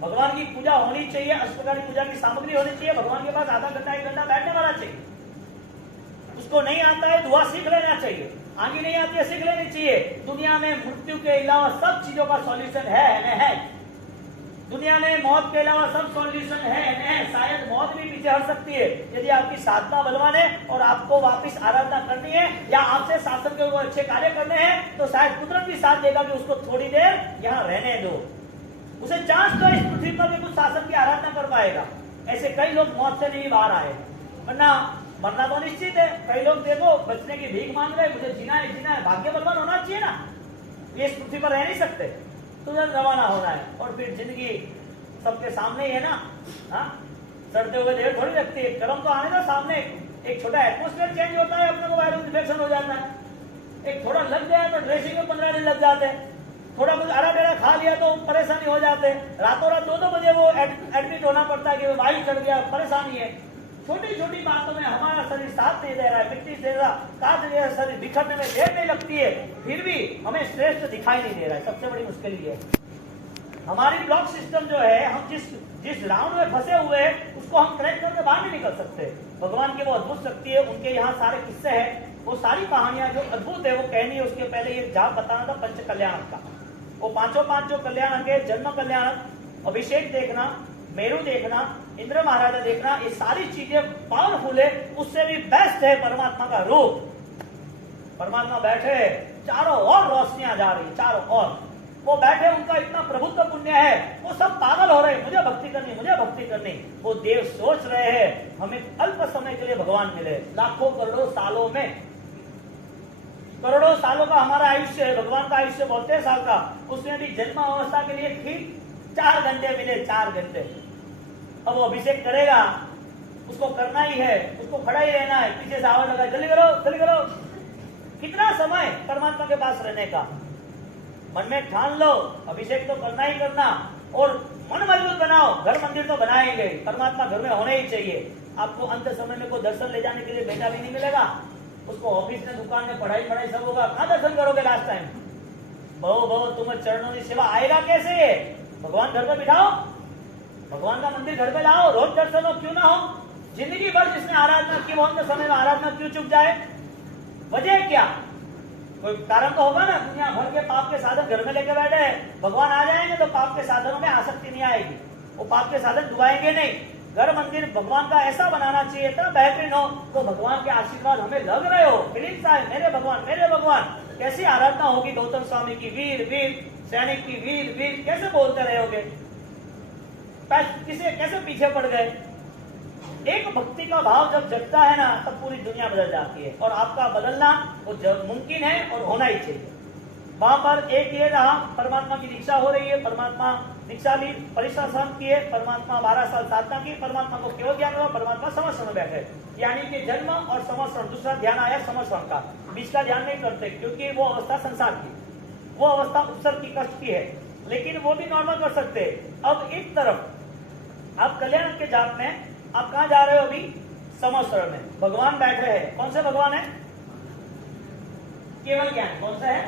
भगवान की पूजा होनी चाहिए, अष्टप्रकारी पूजा की सामग्री होनी चाहिए, भगवान के पास आधा घंटा 1 घंटा बैठने वाला चाहिए। उसको नहीं आता है दुआ सीख लेना चाहिए, आगे नहीं आती है सीख लेनी चाहिए। दुनिया में मृत्यु के अलावा सब चीजों का सॉल्यूशन है। दुनिया में मौत के अलावा सब सॉल्यूशन है। शायद मौत भी पीछे हट सकती है यदि आपकी साधना बलवान है और आपको वापस आराधना करनी है, या आपसे शासन के ऊपर अच्छे कार्य करने हैं, तो शायद कुदरत भी साथ देगा कि उसको थोड़ी देर यहाँ रहने दो, उसे चांस तो इस पृथ्वी पर भी कुछ शासन की आराधना कर पाएगा। ऐसे कई लोग मौत से नहीं बाहर आए, वरना मरना तो निश्चित है। कई लोग देखो बचने की भीख मांग रहे, मुझे जीना है, भाग्य बलवान होना चाहिए ना, ये इस पृथ्वी पर रह नहीं सकते, तुरंत रवाना होना है। और फिर जिंदगी सबके सामने ही है ना, हाँ, सड़ते हुए देर थोड़ी लगती है, कर्म तो आने का सामने। एक छोटा एटमोस्फेयर चेंज होता है, अपने को वायरल इन्फेक्शन हो जाता है, एक थोड़ा लग जाए तो ड्रेसिंग में 15 दिन लग जाते हैं, थोड़ा कुछ आड़ा टेढ़ा खा लिया तो परेशानी हो जाते हैं, रातों रात 2-2 बजे वो एडमिट होना पड़ता है कि वायु चढ़ गया, परेशानी है। छोटी छोटी बातों में हमारा शरीर साथ नहीं दे रहा है, मिट्टी दे रहा, काट दे रहा, शरीर बिखरने में देर नहीं लगती है, फिर भी हमें श्रेष्ठ दिखाई नहीं दे रहा है। सबसे बड़ी मुश्किल ये है, हमारी ब्लॉक सिस्टम जो है, हम जिस राउंड में फंसे हुए हैं उसको हम क्रैक करके बाहर नहीं निकल सकते। भगवान की वो अद्भुत शक्ति है, उनके यहाँ सारे किस्से हैं, वो सारी कहानियां जो अद्भुत है वो कहनी है। उसके पहले ये जाप बताना था पंच कल्याण का, वो पांचों जो कल्याण अंग है, जन्म कल्याण, अभिषेक देखना, मेरु देखना, इंद्र महाराजा देखना, ये सारी चीजें पावरफुल है। उससे भी बेस्ट है परमात्मा का रूप। परमात्मा बैठे, चारों ओर रोशनियां जा रही, चारों ओर वो बैठे, उनका इतना प्रभुत्व पुण्य है, वो सब पागल हो रहे हैं, मुझे भक्ति करनी, मुझे भक्ति करनी। वो देव सोच रहे हैं हमें अल्प समय के लिए भगवान मिले, लाखों करोड़ों सालों में, करोड़ों सालों का हमारा आयुष्य है, भगवान का आयुष्य 72 साल का, उसमें भी जन्म अवस्था के लिए ठीक 4 घंटे मिले, 4 घंटे। अब वो अभिषेक करेगा, उसको करना ही है, उसको खड़ा ही रहना है, पीछे से आवाज लगा जल्दी करो जल्दी करो। कितना समय परमात्मा के पास रहने का, मन में ठान लो अभिषेक तो करना ही करना, और मन मजबूत बनाओ, घर मंदिर तो बनाएंगे, परमात्मा घर में होने ही चाहिए। आपको अंत समय में कोई दर्शन ले जाने के लिए बेटा भी नहीं मिलेगा, उसको ऑफिस में दुकान में पढ़ाई सब होगा, कहाँ दर्शन करोगे लास्ट टाइम? बहु तुम चरणों की सेवा आएगा कैसे? भगवान घर पे बिठाओ, भगवान का मंदिर घर पे लाओ, रोज दर्शन हो क्यों ना हो। जिंदगी भर जिसने आराधना की वो अंत समय में आराधना क्यों चुक जाए? वजह क्या? कोई कारण तो होगा ना। दुनिया भर के पाप के साधन घर में लेके बैठे हैं, भगवान आ जाएंगे तो पाप के साधनों में आसक्ति नहीं आएगी, वो पाप के साधन डुबाएंगे नहीं। घर मंदिर भगवान का ऐसा बनाना चाहिए, इतना बेहतरीन हो तो भगवान के आशीर्वाद हमें लग रहे हो। फिलिप साहब मेरे भगवान, कैसी आराधना होगी गौतम स्वामी की, वीर वीर सैनिक की, वीर वीर कैसे बोलते रहोगे? कैसे पीछे पड़ गए? एक भक्ति का भाव जब जगता है ना तब पूरी दुनिया बदल जाती है, और आपका बदलना वो मुमकिन है और होना ही चाहिए। वहां पर एक ये रहा, परमात्मा की दीक्षा हो रही है, परमात्मा दीक्षा ली, परीक्षा सहन किए, परमात्मा 12 साल साधना की, परमात्मा को केवल ज्ञान हुआ, परमात्मा समर्पण में बैठे, यानी कि जन्म और समर्पण। दूसरा ध्यान आया समर्पण का, बीच का ध्यान नहीं करते क्योंकि वो अवस्था संसार की, वो अवस्था उपसर्ग की, कष्ट की है, लेकिन वो भी नॉर्मल कर सकते। अब एक तरफ आप कल्याण के जाप में आप कहां जा रहे हो? अभी समस्वरण में भगवान बैठे हैं। कौन से भगवान है? केवल ज्ञानी। कौन सा है?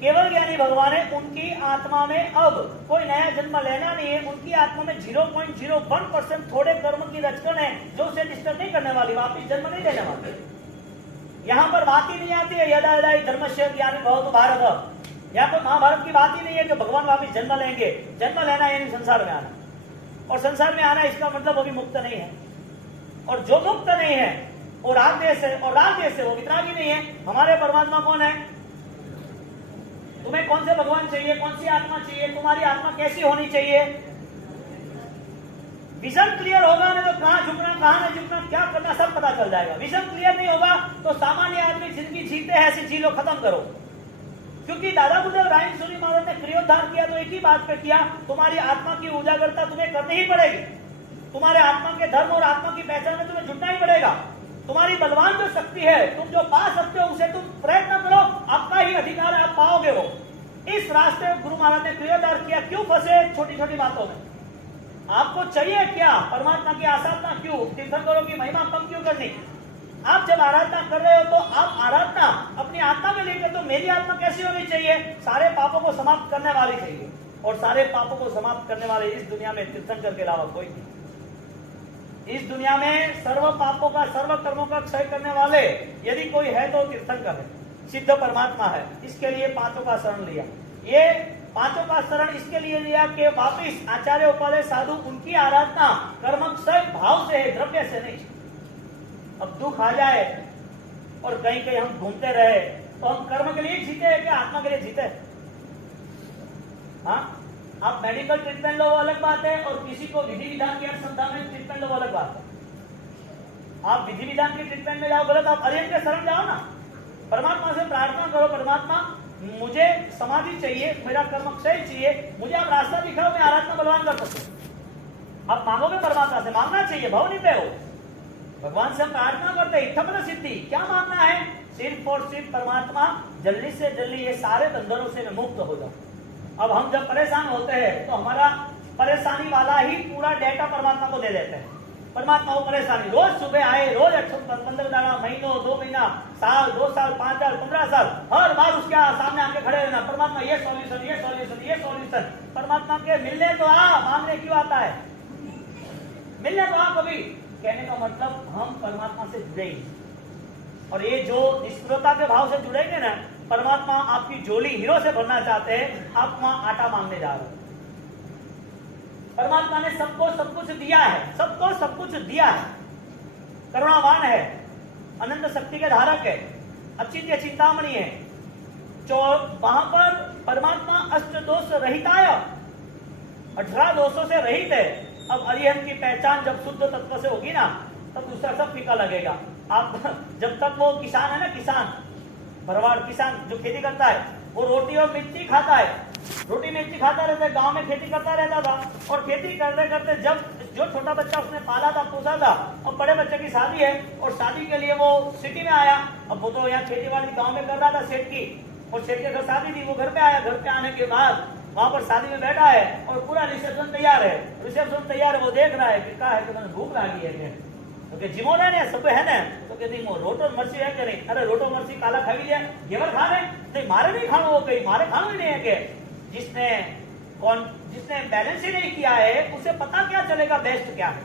केवल ज्ञानी भगवान है। उनकी आत्मा में अब कोई नया जन्म लेना नहीं है, उनकी आत्मा में 0.01% थोड़े कर्म की रचकन है जो उसे डिस्टर्ब नहीं करने वाली, वापिस जन्म नहीं देने वाली। यहाँ पर बात ही नहीं आती है यदा यदा धर्मस्य ज्ञानी भवतु भारत। यहाँ पर महाभारत की बात ही नहीं है कि भगवान वापिस जन्म लेंगे। जन्म लेना यानी संसार में आना, और संसार में आना इसका मतलब वो भी मुक्त नहीं है, और जो मुक्त नहीं है वो राग देश है, और राग देश है वो वितरागी नहीं है। हमारे परमात्मा कौन है? तुम्हें कौन से भगवान चाहिए? कौन सी आत्मा चाहिए? तुम्हारी आत्मा कैसी होनी चाहिए? विजन क्लियर होगा ना तो कहां झुकना कहां नहीं झुकना, क्या करना सब पता चल जाएगा। विजन क्लियर नहीं होगा तो सामान्य आदमी जिंदगी जीते हैं ऐसी जी लो, खत्म करो। क्योंकि दादा गुरुदेव राय सूरी महाराज ने क्रियोद्धार किया तो एक ही बात पे किया, तुम्हारी आत्मा की उजागरता तुम्हें करनी ही पड़ेगी। तुम्हारे आत्मा के धर्म और आत्मा की पहचान में तुम्हें जुटना ही पड़ेगा। तुम्हारी बलवान जो शक्ति है, तुम जो पा सकते हो उसे तुम प्रयत्न करो, आपका ही अधिकार है, आप पाओगे वो। इस रास्ते गुरु महाराज ने क्रियोद्धार किया। क्यों फंसे छोटी छोटी बातों में? आपको चाहिए क्या? परमात्मा की आराधना क्यों? तीर्थंकरों की महिमा कम क्यों करनी? आप जब आराधना कर रहे हो तो आप आराधना अपनी आत्मा में लेकर, तो मेरी आत्मा कैसी होनी चाहिए? सारे पापों को समाप्त करने वाली चाहिए, और सारे पापों को समाप्त करने वाले इस दुनिया में तीर्थंकर के अलावा कोई नहीं। इस दुनिया में सर्व पापों का, सर्व कर्मों का क्षय करने वाले यदि कोई है तो तीर्थंकर है, सिद्ध परमात्मा है। इसके लिए पांचों का शरण लिया। ये पांचों का शरण इसके लिए लिया कि वापिस आचार्य उपाध्याय साधु उनकी आराधना कर्मक्षय भाव से है, द्रव्य से नहीं। अब दुख आ जाए और कहीं कहीं हम घूमते रहे तो हम कर्म के लिए जीते हैं क्या आत्मा के लिए जीते हैं? हाँ, आप मेडिकल ट्रीटमेंट लो वो अलग बात है, और किसी को विधि विधान की अनुसंधान में ट्रीटमेंट लो वो अलग बात है। आप विधि विधान की ट्रीटमेंट में जाओ गलत, आप अरियन के शरण जाओ ना। परमात्मा से प्रार्थना करो, परमात्मा मुझे समाधि चाहिए, मेरा कर्म क्षय चाहिए, मुझे आप रास्ता दिखाओ, मैं आराधना बलवान कर सकूं। आप मांगोगे परमात्मा से, मांगना चाहिए, भाव नहीं पे हो। भगवान से हम प्रार्थना करते हैं इच्छा सिद्धि, क्या मांगना है? सिर्फ और सिर्फ परमात्मा जल्दी से जल्दी ये सारे बंधनों से मैं मुक्त हो जाऊं। अब हम जब परेशान होते हैं तो हमारा परेशानी वाला ही पूरा डेटा परमात्मा को दे देते हैं। परमात्मा वो परेशानी रोज सुबह आए, रोज 15 दिन, महीनों, 2 महीना, साल, 2 साल, 5 साल, 15 साल, हर बार उसके सामने आके खड़े रहना, परमात्मा ये सॉल्यूशन, ये सॉल्यूशन, ये सॉल्यूशन। परमात्मा के मिलने तो आ, मांगने क्यों आता है? मिलने तो आ कभी। कहने का मतलब हम परमात्मा से जुड़े ही, और ये जो निष्ठुरता के भाव से जुड़ेंगे ना, परमात्मा आपकी झोली हीरो से भरना चाहते हैं, आप वहां आटा मांगने जा रहे हो। परमात्मा ने सबको सब कुछ दिया है, सबको सब कुछ दिया है, करुणावान है, अनंत शक्ति के धारक है, अचिंत्य चिंतामणि है। वहां पर परमात्मा अष्ट दोष रहिताय, 18 दोषों से रहित है। अब अरिहंत की पहचान जब शुद्ध तत्व से होगी ना, तब दूसरा सब फीका लगेगा। आप जब तक वो किसान है ना, किसान भरवाड़ किसान जो खेती करता है, वो रोटी और मिर्ची खाता है, रोटी मिर्ची खाता रहता है, गांव में खेती करता रहता था, और खेती करते करते जब जो छोटा बच्चा उसने पाला था, पोसा था, अब बड़े बच्चे की शादी है और शादी के लिए वो सिटी में आया। अब वो तो यहाँ खेती बाड़ी गाँव में कर रहा था सेठ की, और सेठ के घर शादी थी, वो घर पे आया। घर पे आने के बाद वहां पर शादी में बैठा है और पूरा रिसेप्शन तैयार है, रिसेप्शन तैयार है, वो देख रहा है कि कहा है कि मैंने भूख लागी है तो के जिमो ने सब है ने तो के नहीं रोटो मरसी है कि नहीं, अरे रोटो मरसी काला खावी लिया घेवर खा ले नहीं, मारे नहीं खाना, वो कहीं मारे खाना ही नहीं है कि जिसने बैलेंस ही नहीं किया है उसे पता क्या चलेगा बेस्ट क्या है,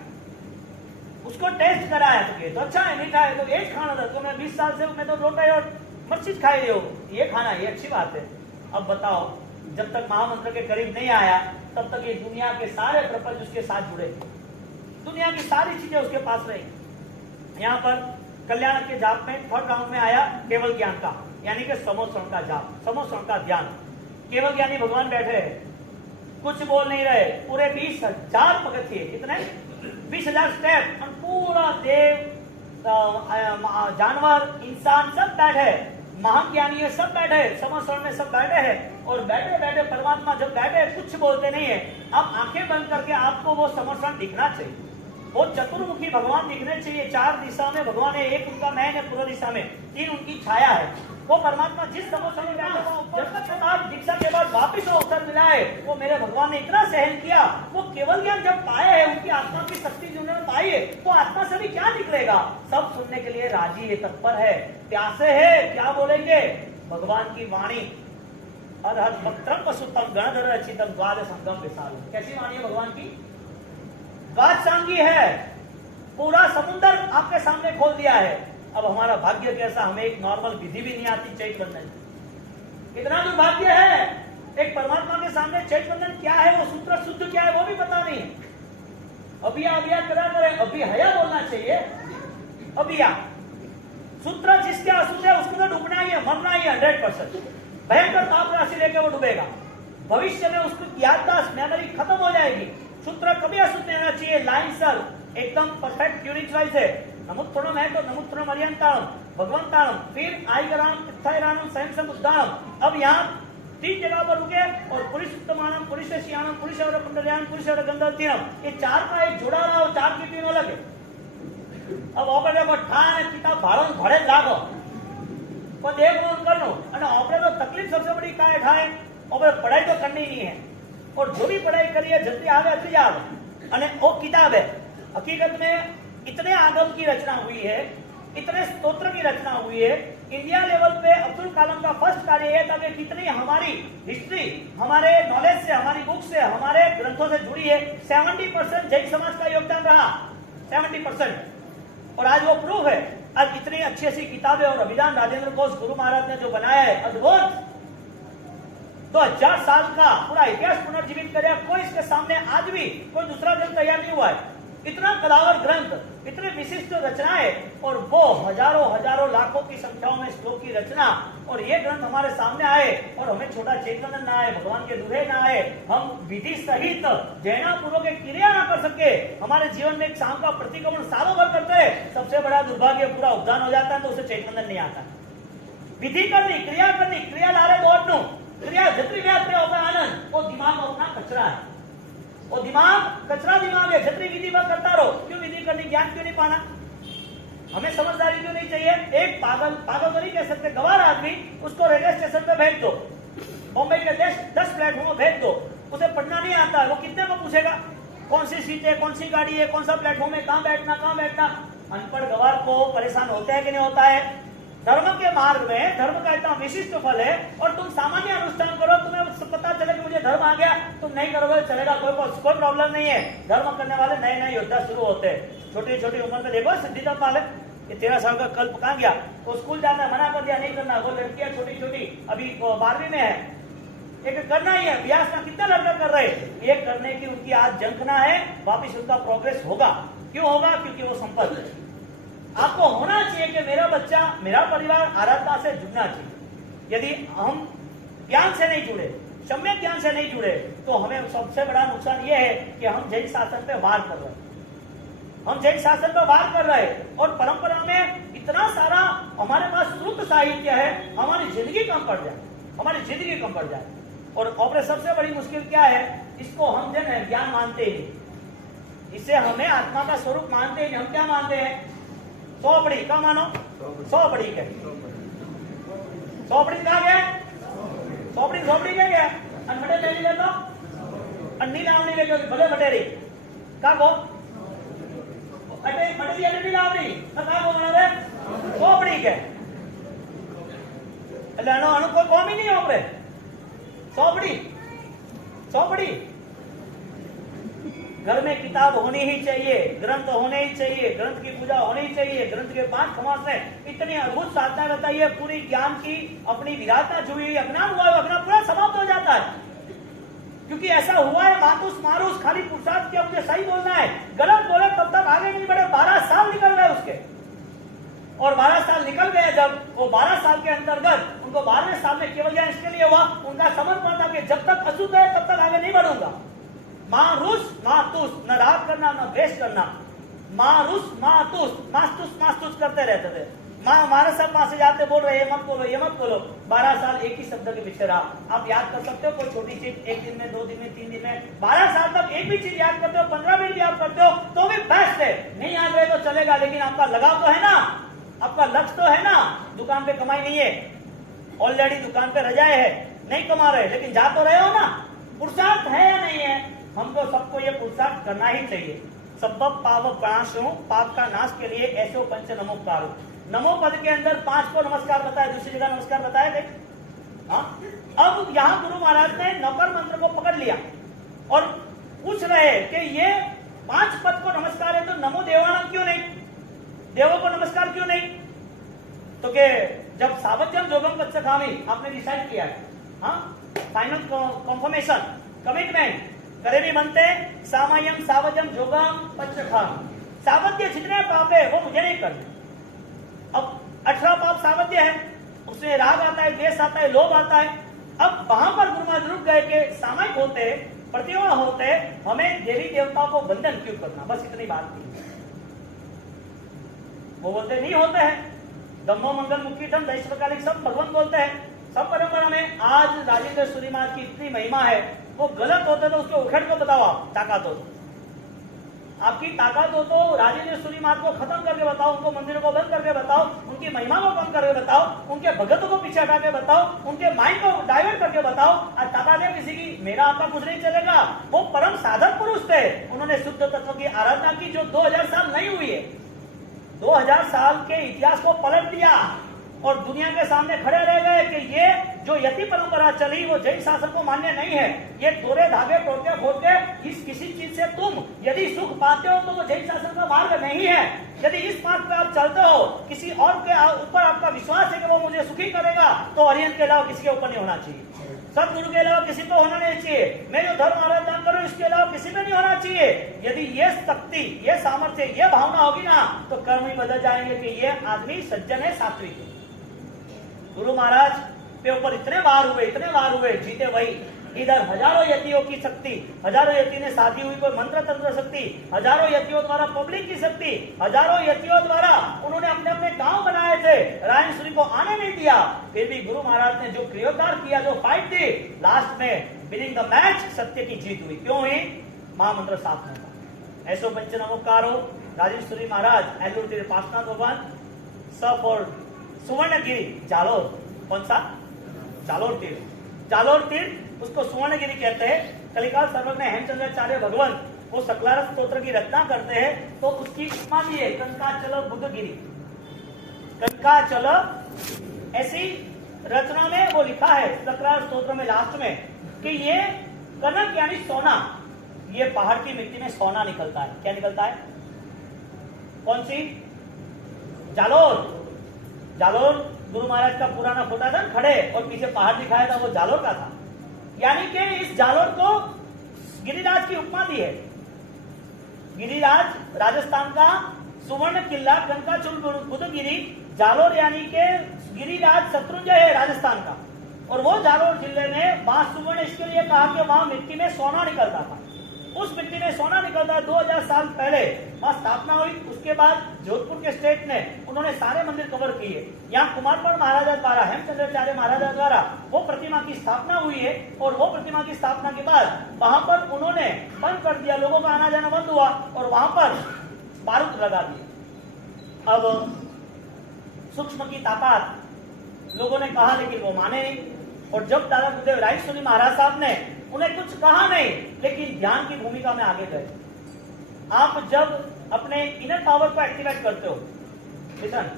उसको टेस्ट कराया तो अच्छा है मीठा है तो एक खाना था, तो मैं 20 साल से मैं तो रोटा और मर्ची खाई रही हो, ये खाना ये अच्छी बात है। अब बताओ जब तक महामंत्र के करीब नहीं आया तब तक ये दुनिया के सारे प्रपंच उसके साथ जुड़े, दुनिया की सारी चीजें उसके पास रही। यहाँ पर कल्याण के जाप में थर्ड राउंड में आया केवल ज्ञान का, यानी कि समोसरण का जाप, समोसरण का ध्यान। केवल ज्ञानी भगवान बैठे हैं, कुछ बोल नहीं रहे, पूरे 20,000 पगथिए, कितने 20,000 स्टेप, और पूरा देव जानवर इंसान सब बैठे, महान ज्ञानी है सब बैठे, समोसरण में सब बैठे हैं, और बैठे बैठे परमात्मा जब बैठे कुछ बोलते नहीं है। अब आंखें बंद करके आपको वो समोसरण दिखना चाहिए, वो चतुर्मुखी भगवान दिखने चाहिए, 4 दिशा में भगवान है, एक उनका नयन है पूर्व दिशा में, 3 उनकी छाया है। वो परमात्मा जिस समोसरण में दीक्षा के बाद वापिस अवसर मिला है, वो मेरे भगवान ने इतना सहन किया, वो केवल ज्ञान जब पाए है, उनकी आत्मा की शक्ति जो उन्होंने पाई है, वो आत्मा से भी क्या निकलेगा, सब सुनने के लिए राजी है, तत्पर है, प्यासे है, क्या बोलेंगे भगवान की वाणी। अरहत पत्रम पशुतम गणधर रचितम द्वाद संगम विशाल, कैसी वाणी है भगवान की, वात्सांगी है, पूरा समुद्र आपके सामने खोल दिया है। अब हमारा भाग्य कैसा, हमें एक नॉर्मल विधि भी नहीं आती चैत बंधन, कितना दुर्भाग्य है, एक परमात्मा के सामने चैत बंधन क्या है, वो सूत्र शुद्ध क्या है वो भी पता नहीं है। अभिया करा करे, अभी हया बोलना चाहिए, अभिया सूत्र जिसके अशुद्ध है उसको तो डूबना ही है, मरना ही है 100%, भयंकर ताप राशि लेके वो डूबेगा, भविष्य में उसकी याददाश्त मेमोरी खत्म हो जाएगी। सूत्र कभी अशुद्ध नहीं होना चाहिए, लाइन सर एकदम परफेक्ट यूनिट वाइज है, नमुत्तरम है तो नमुत्तरम अर्यंताणम भगवंताणम, फिर आईगराणम तिथायराणम स्वयं समुद्धाणम। अब यहाँ 3 जगह पर रुके, और पुरुष उत्तमानम, पुरुष श्याणम, पुरुष और कुंडल्यान, पुरुष और गंधर्तीनम, ये 4 का एक जोड़ा रहा और 4 की 3 अलग है। अब આપણે ઠાને પિતા ભારણ ભળે લાગો પણ એક રોજ કરનો, અને આપણે તો તકલીફ सबसे बड़ी का है ठाए, આપણે पढ़ाई तो करनी नहीं है, और जो भी पढ़ाई करी है जल्दी आवे अच्छी आवे, અને वो किताब है हकीकत में इतने आगम की रचना हुई है, इतने स्तोत्र की रचना हुई है। इंडिया लेवल पे अब्दुल कलाम का फर्स्ट कार्य यह था कि कितनी हमारी हिस्ट्री हमारे नॉलेज से, हमारी बुक से, हमारे ग्रंथों से जुड़ी है। 70% जैन समाज का योगदान रहा, 70%, और आज वो प्रूफ है। आज इतनी अच्छी अच्छी किताबें और अभिधान राजेंद्र कोश गुरु महाराज ने जो बनाया है अद्भुत, 2000 साल का पूरा इतिहास पुनर्जीवित कर, कोई इसके सामने आज भी कोई दूसरा ग्रंथ तैयार नहीं हुआ है। इतना कलावर ग्रंथ, इतने विशिष्ट रचनाएं, और वो हजारों लाखों की संख्याओं में श्लोक की रचना, और ये ग्रंथ हमारे सामने आए, और हमें छोटा चैतन्य ना आए, भगवान के दुहे ना आए, हम विधि सहित जैनापूर्वक एक क्रिया ना कर सके, हमारे जीवन में एक शाम का प्रतिक्रमण सालों भर करते हैं, सबसे बड़ा दुर्भाग्य पूरा उद्यान हो जाता है तो उसे चैतन्य नहीं आता। विधि करनी, क्रिया लारे दौड़नु, क्रिया जत्री व्याप्ति होगा आनंद, वो दिमाग अपना कचरा है, वो दिमाग कचरा दिमाग है, छतरी विधि पर करता रहो, क्यों विधि करनी, ज्ञान क्यों नहीं पाना, हमें समझदारी क्यों नहीं चाहिए। एक पागल तो नहीं कह सकते, गवार आदमी, उसको रेलवे स्टेशन पे भेज दो, बॉम्बे के 10 प्लेटफॉर्म भेज दो, उसे पढ़ना नहीं आता है, वो कितने को पूछेगा कौन सी सीट है, कौन सी गाड़ी है, कौन सा प्लेटफॉर्म है, कहाँ बैठना। अनपढ़ गवार को परेशान होता है कि नहीं होता है। धर्म के मार्ग में धर्म का इतना विशिष्ट फल है, और तुम सामान्य अनुष्ठान करो, तुम्हें पता चले कि मुझे धर्म आ गया, तुम नहीं करोगे चलेगा, कोई प्रॉब्लम नहीं है। धर्म करने वाले नए योद्धा शुरू होते हैं, छोटी उम्र में देखो सिद्धिदाता वाले, ये 13 साल का कल्प कहाँ गया, तो स्कूल जाना मना कर दिया, नहीं करना, वो लड़कियां छोटी अभी 12वीं में है, एक करना ही है, ब्यास का कितना लड़का कर रहे, ये करने की उनकी आज जंखना है, वापिस उनका प्रोग्रेस होगा। क्यों होगा, क्योंकि वो संपत्ति है। आपको होना चाहिए कि मेरा बच्चा, मेरा परिवार आराधना से जुड़ना चाहिए। यदि हम ज्ञान से नहीं जुड़े, सम्यक ज्ञान से नहीं जुड़े, तो हमें सबसे बड़ा नुकसान यह है कि हम जैन शासन पे वार कर रहे हैं, और परंपरा में इतना सारा हमारे पास श्रुत साहित्य है, हमारी जिंदगी कम पड़ जाए। और सबसे बड़ी मुश्किल क्या है, इसको हम जो है ज्ञान मानते ही नहीं, इसे हमें आत्मा का स्वरूप मानते ही नहीं। हम क्या मानते हैं, 100 बड़ी का मानो, 100 बड़ी कहा गया, 100 बड़ी क्या गया, अनबटे ले लिए तो अन्नी लावनी ले गयो भले बटेरी का गो अटे बटेरी अन्नी लावनी तो का बोलना रे खोपड़ी के એટલે આનો આનો કોઈ કોમ ही नहीं होवे सोपड़ी घर में किताब होनी ही चाहिए, ग्रंथ होने ही चाहिए, ग्रंथ की पूजा होनी ही चाहिए, ग्रंथ के 5 खमास में इतनी अद्भुत साधना बताई है, पूरी ज्ञान की अपनी विराटता छुई, अज्ञान हुआ है, अज्ञान पूरा समाप्त हो जाता है। क्योंकि ऐसा हुआ है मातुस मारूस खाली पुरुषार्थ किया, मुझे सही बोलना है, गलत बोले तब तक आगे नहीं बढ़े। 12 साल निकल गए उसके, और 12 साल निकल गए जब वो 12 साल के अंतर्गत उनको 12वें साल में केवल ज्ञान इसके लिए हुआ, उनका समर्पण था कि जब तक अशुद्ध है तब तक आगे नहीं बढ़ूंगा। मारूस मातुस, न राग करना न द्वेष करना, मारूस मातुस मास्तुस मास्तुस करते रहते थे। माँ हमारे सब वहां से जाते बोल रहे ये मत बोलो ये मत बोलो। 12 साल एक ही शब्द के पीछे रहा। आप याद कर सकते हो कोई छोटी चीज, 1 दिन में, 2 दिन में, 3 दिन में, 12 साल तक एक भी चीज याद करते हो, 15 मिनट याद करते हो तो भी बेस्ट है। नहीं याद रहे तो चलेगा, लेकिन आपका लगाव तो है ना, आपका लक्ष्य तो है ना। दुकान पे कमाई नहीं है, ऑलरेडी दुकान पे रजाए है, नहीं कमा रहे, लेकिन जा तो रहे हो ना। पुरुषार्थ है या नहीं है? हमको सबको ये पुरुषार्थ करना ही चाहिए। सबब पाव प्राणो, पाप का नाश के लिए ऐसो पंच नमोकारो। नमो पद के अंदर 5 को नमस्कार बताया, दूसरी जगह नमस्कार बताया थे। अब यहाँ गुरु महाराज ने नौकर मंत्र को पकड़ लिया और पूछ रहे कि ये 5 पद को नमस्कार है तो नमो देवाणम क्यों नहीं, देवों को नमस्कार क्यों नहीं? तो के जब सावध्यम जोगम पच्चखामी आपने डिसाइड किया है, फाइनल कॉन्फर्मेशन कमिटमेंट करे भी बनते सामयम सावध्यम जोगम पच्चखामी। सावध्य जितने पाप है वो मुझे नहीं करने। अब 18 पाप सावध्य है, उसमें राग आता है, द्वेष आता है, लोभ आता है। अब वहां पर गुरु महाराज रुक गए कि सामयिक होते, प्रतिमा होते, हमें देवी देवताओं को बंधन क्यों करना, बस इतनी बात थी। वो बोलते नहीं होते हैं, दम्भो मंगल मुक्ति धन दैश्वकालिक सब भगवान बोलते हैं। सब परंपरा में आज राजेंद्र सूरी महाराज की इतनी महिमा है, वो गलत होते तो उसको उखेड़ को बताओ, ताकत हो आपकी ताकत हो तो राजेंद्र सूरी महाराज को खत्म करके बताओ, उनको मंदिरों को बंद करके बताओ, उनकी महिमा को कम करके बताओ, उनके भगतों को पीछे हटा के बताओ, उनके माइंड को डाइवर्ट करके बताओ। आज ताकत है किसी की, मेरा आपका कुछ नहीं चलेगा। वो परम साधक पुरुष थे, उन्होंने शुद्ध तत्व की आराधना की जो 2000 साल नहीं हुई है। 2000 साल के इतिहास को पलट दिया और दुनिया के सामने खड़े रह गए कि ये जो यति परंपरा चली वो जैन शासन को मान्य नहीं है। ये दोरे धागे टोटे फोटे इस किसी चीज से तुम यदि सुख पाते हो तो वो जैन शासन का मार्ग नहीं है। यदि इस मार्ग पे आप चलते हो, किसी और के ऊपर आपका विश्वास है कि वो मुझे सुखी करेगा, तो अरिहंत के अलावा किसी के ऊपर नहीं होना चाहिए, सदगुरु के अलावा किसी को होना नहीं चाहिए। मैं जो धर्म आराधना करूं इसके अलावा किसी में नहीं होना चाहिए। यदि ये शक्ति, ये सामर्थ्य, ये भावना होगी ना तो कर्म ही बदल जाएंगे कि ये आदमी सज्जन है, सात्विक है। गुरु महाराज पे ऊपर इतने वार हुए, जीते वही। इधर हजारों यतियों की शक्ति, हजारों यति ने साधी हुई कोई मंत्र तंत्र शक्ति, हजारों यतियों द्वारा पब्लिक की शक्ति, हजारों यतियों द्वारा उन्होंने अपने अपने गांव बनाए थे, रायनसूरी को आने नहीं दिया। फिर भी गुरु महाराज ने जो क्रियोद्धार किया, जो फाइट दी, लास्ट में विनिंग द मैच सत्य की जीत हुई। क्यों हुई? महामंत्र साथ में था। ऐसो पंच नमोकारो राजेश्वरी महाराज, एल्लूर तीर पासनाथ भगवान, सब और सुवर्णगिरी जालोर, कौन सा? जालोर तीर। जालोर तीर उसको सुवर्णगिरी कहते हैं। कलिकाल सर्वज्ञ हेमचंद्राचार्य भगवान वो सकलार स्तोत्र की रचना करते हैं तो उसकी उपमा भी है कनकाचल बुद्धगिरी। कनकाचल ऐसी रचना में वो लिखा है सकलार स्तोत्र में लास्ट में कि ये कनक यानी सोना, ये पहाड़ की मिट्टी में सोना निकलता है। क्या निकलता है? कौन सी? जालोर। जालोर गुरु महाराज का पुराना फोटा था खड़े और पीछे पहाड़ दिखाया था, वो जालोर का था। यानी कि इस जालोर को गिरिराज की उपमा दी है। गिरिराज राजस्थान का सुवर्ण किला कनकाचल बुद्धगिरी, जालोर यानी कि गिरिराज शत्रुंजय है राजस्थान का। और वो जालोर जिले में वहां सुवर्ण इसके लिए कहा कि वहां मिट्टी में सोना निकलता था। उस मिट्टी में सोना निकलता 2000 साल पहले वहां स्थापना हुई। उसके बाद जोधपुर के स्टेट ने उन्होंने सारे मंदिर कवर किए। यहाँ कुमारपाल महाराजा द्वारा, हेमचंद्राचार्य महाराजा द्वारा वो प्रतिमा की स्थापना हुई है। और वो प्रतिमा की स्थापना के बाद वहां पर उन्होंने बंद कर दिया, लोगों का आना जाना बंद हुआ और वहां पर बारूद लगा दिए। अब सूक्ष्म की ताकत लोगों ने कहा, लेकिन वो माने नहीं। और जब दादा गुरुदेव रायसोनी महाराज साहब ने उन्हें कुछ कहा नहीं, लेकिन ध्यान की भूमिका में आगे गए। आप जब अपने इनर पावर को एक्टिवेट करते हो, लिसन,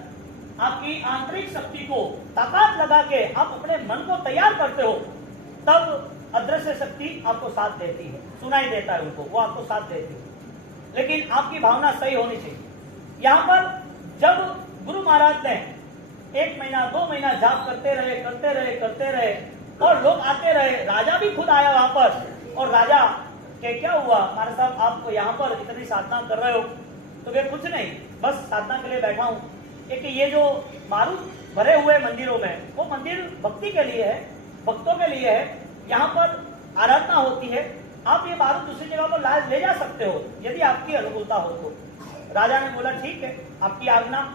आपकी आंतरिक शक्ति को ताकत लगा के आप अपने मन को तैयार करते हो, तब अदृश्य शक्ति आपको साथ देती है, सुनाई देता है उनको, वो आपको साथ देती है। लेकिन आपकी भावना सही होनी चाहिए। यहाँ पर जब गुरु महाराज ने 1 महीना 2 महीना जाप करते रहे और लोग आते रहे, राजा भी खुद आया वहां पर, और राजा के क्या हुआ, महाराज साहब आप यहाँ पर इतनी साधना कर रहे हो? तो वे कुछ नहीं, बस साधना के लिए बैठा हूँ। एक ये जो बारूद भरे हुए मंदिरों में, वो मंदिर भक्ति के लिए है, भक्तों के लिए है, यहाँ पर आराधना होती है। आप ये बारूद दूसरी जगह पर ले जा सकते हो यदि आपकी अनुकूलता हो तो। राजा ने बोला ठीक है, आपकी आज्ञा।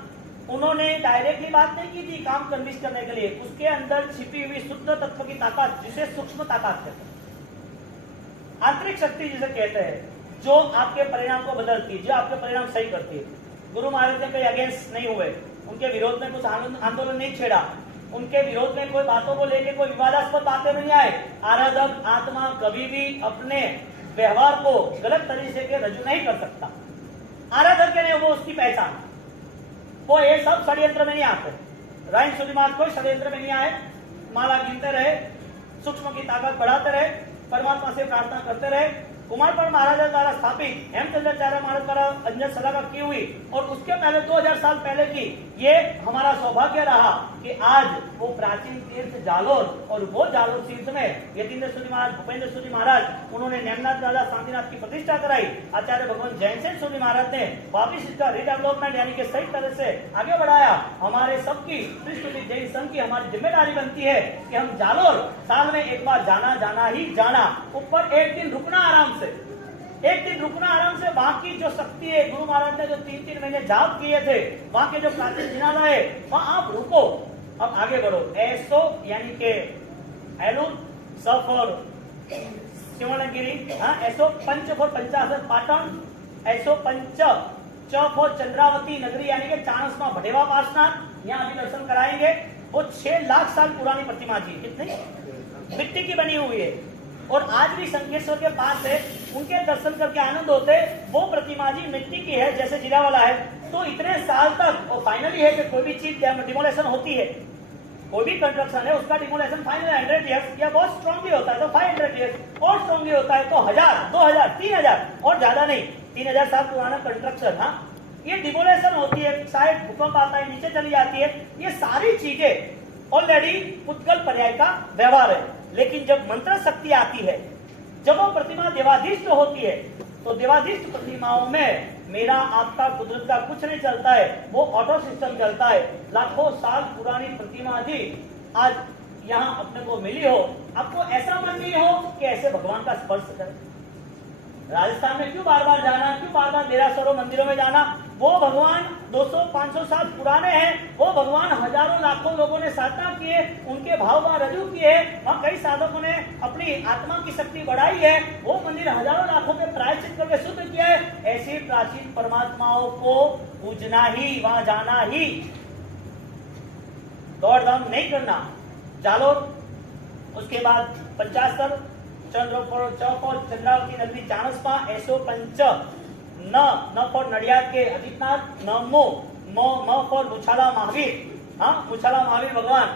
उन्होंने डायरेक्टली बात नहीं की थी काम कन्विंस करने के लिए, उसके अंदर छिपी हुई शुद्ध तत्व की ताकत, जिसे सूक्ष्म ताकत कहते हैं, आंतरिक शक्ति जिसे कहते हैं, जो आपके परिणाम को बदलती है, जो आपके परिणाम सही करती है। गुरु महाराज ने कहीं अगेंस्ट नहीं हुए, उनके विरोध में कुछ आंदोलन नहीं छेड़ा, उनके विरोध में कोई बातों को लेकर कोई विवादास्पद बातें नहीं आए। आराधक आत्मा कभी भी अपने व्यवहार को गलत तरीके से रजू नहीं कर सकता। आराधक ने वो उसकी पहचान, वो ये सब षड्यंत्र में नहीं आते। रायसोनी महाराज कोई षड्यंत्र में नहीं आए, माला गिनते रहे, सूक्ष्म की ताकत बढ़ाते रहे, परमात्मा से प्रार्थना करते रहे। कुमारपाल महाराज द्वारा स्थापित हेमचंद्राचार्य महाराज द्वारा अंजन सलाह की हुई, और उसके पहले 2000 साल पहले की ये हमारा सौभाग्य रहा कि आज वो प्राचीन तीर्थ जालोर, और वो जालोर तीर्थ में यतीन्द्र सूरी महाराज, भूपेंद्र सूरी महाराज, उन्होंने नेमनाथ राजा शांतिनाथ की प्रतिष्ठा कराई। आचार्य भगवान जैन सेन सूरी महाराज ने वापिस इसका रिडेवलपमेंट यानी कि सही तरह से आगे बढ़ाया। हमारे सबकी त्रिस्तुति जैन संघ की हमारी जिम्मेदारी बनती है कि हम जालोर साल में एक बार जाना ही जाना, ऊपर एक दिन रुकना आराम से, एक दिन रुकना आराम से। वहां की जो शक्ति है, गुरु महाराज ने जो 3-3 महीने जाप किए थे, वहां के जो प्राचीन जिनालय है, वहां आप रुको, अब आगे बढ़ो। ऐसो यानी के एलूर, स फॉर शिवणगिरी, ऐसो पंच फॉर पंचासर पाटन, ऐसो पंच, च फॉर चंद्रावती नगरी यानी के चाणस्मा भटेवा पार्श्वनाथ, यहाँ अभी दर्शन कराएंगे। वो 6 लाख साल पुरानी प्रतिमा जी, कितनी मिट्टी की बनी हुई है, और आज भी संकेश्वर के पास है, उनके दर्शन करके आनंद होते। वो प्रतिमा जी मिट्टी की है, जैसे जीरावाला है। तो इतने साल तक, और फाइनली है कि कोई भी चीज डिमोलेशन होती है, कोई भी कंस्ट्रक्शन है उसका डिमोलेशन फाइनल 100 ईयर्स या बहुत स्ट्रॉन्गली होता है तो 500 ईयर्स, और स्ट्रॉन्गली होता है तो 1000, 2000, 3000, और ज्यादा नहीं, 3000 साल पुराना कंस्ट्रक्शन, हाँ, ये डिमोलेशन होती है, शायद भूकंप आता है, नीचे चली जाती है। ये सारी चीजें ऑलरेडी पुद्गल पर्याय का व्यवहार है। लेकिन जब मंत्र शक्ति आती है, जब वो प्रतिमा देवाधीष्ट होती है, तो देवाधीष्ट प्रतिमाओं में मेरा आपका कुदरत का कुछ नहीं चलता है, वो ऑटो सिस्टम चलता है। लाखों साल पुरानी प्रतिमा जी आज यहाँ अपने को मिली हो, आपको ऐसा मन नहीं हो कि ऐसे भगवान का स्पर्श करें। राजस्थान में क्यों बार बार जाना, क्यों बार बार देरासरों मंदिरों में जाना? वो भगवान 200-500 साल पुराने हैं, वो भगवान हजारों लाखों लोगों ने साधना किए, उनके भाव वहां रजू किए, वहां कई साधकों ने अपनी आत्मा की शक्ति बढ़ाई है, वो मंदिर हजारों लाखों के प्रायश्चित करके शुद्ध किया है। ऐसी प्राचीन परमात्माओं को पूजना ही, वहां जाना ही, दौड़ धाम नहीं करना। जालोर, उसके बाद पंचासर, चौपौर चंद्रावती नगरी चाणस्मा, ऐसो पंच, न फॉर नडियाद के आदित्यनाथ, न म फॉर मुछाला महावीर, हाँ, मुछाला महावीर भगवान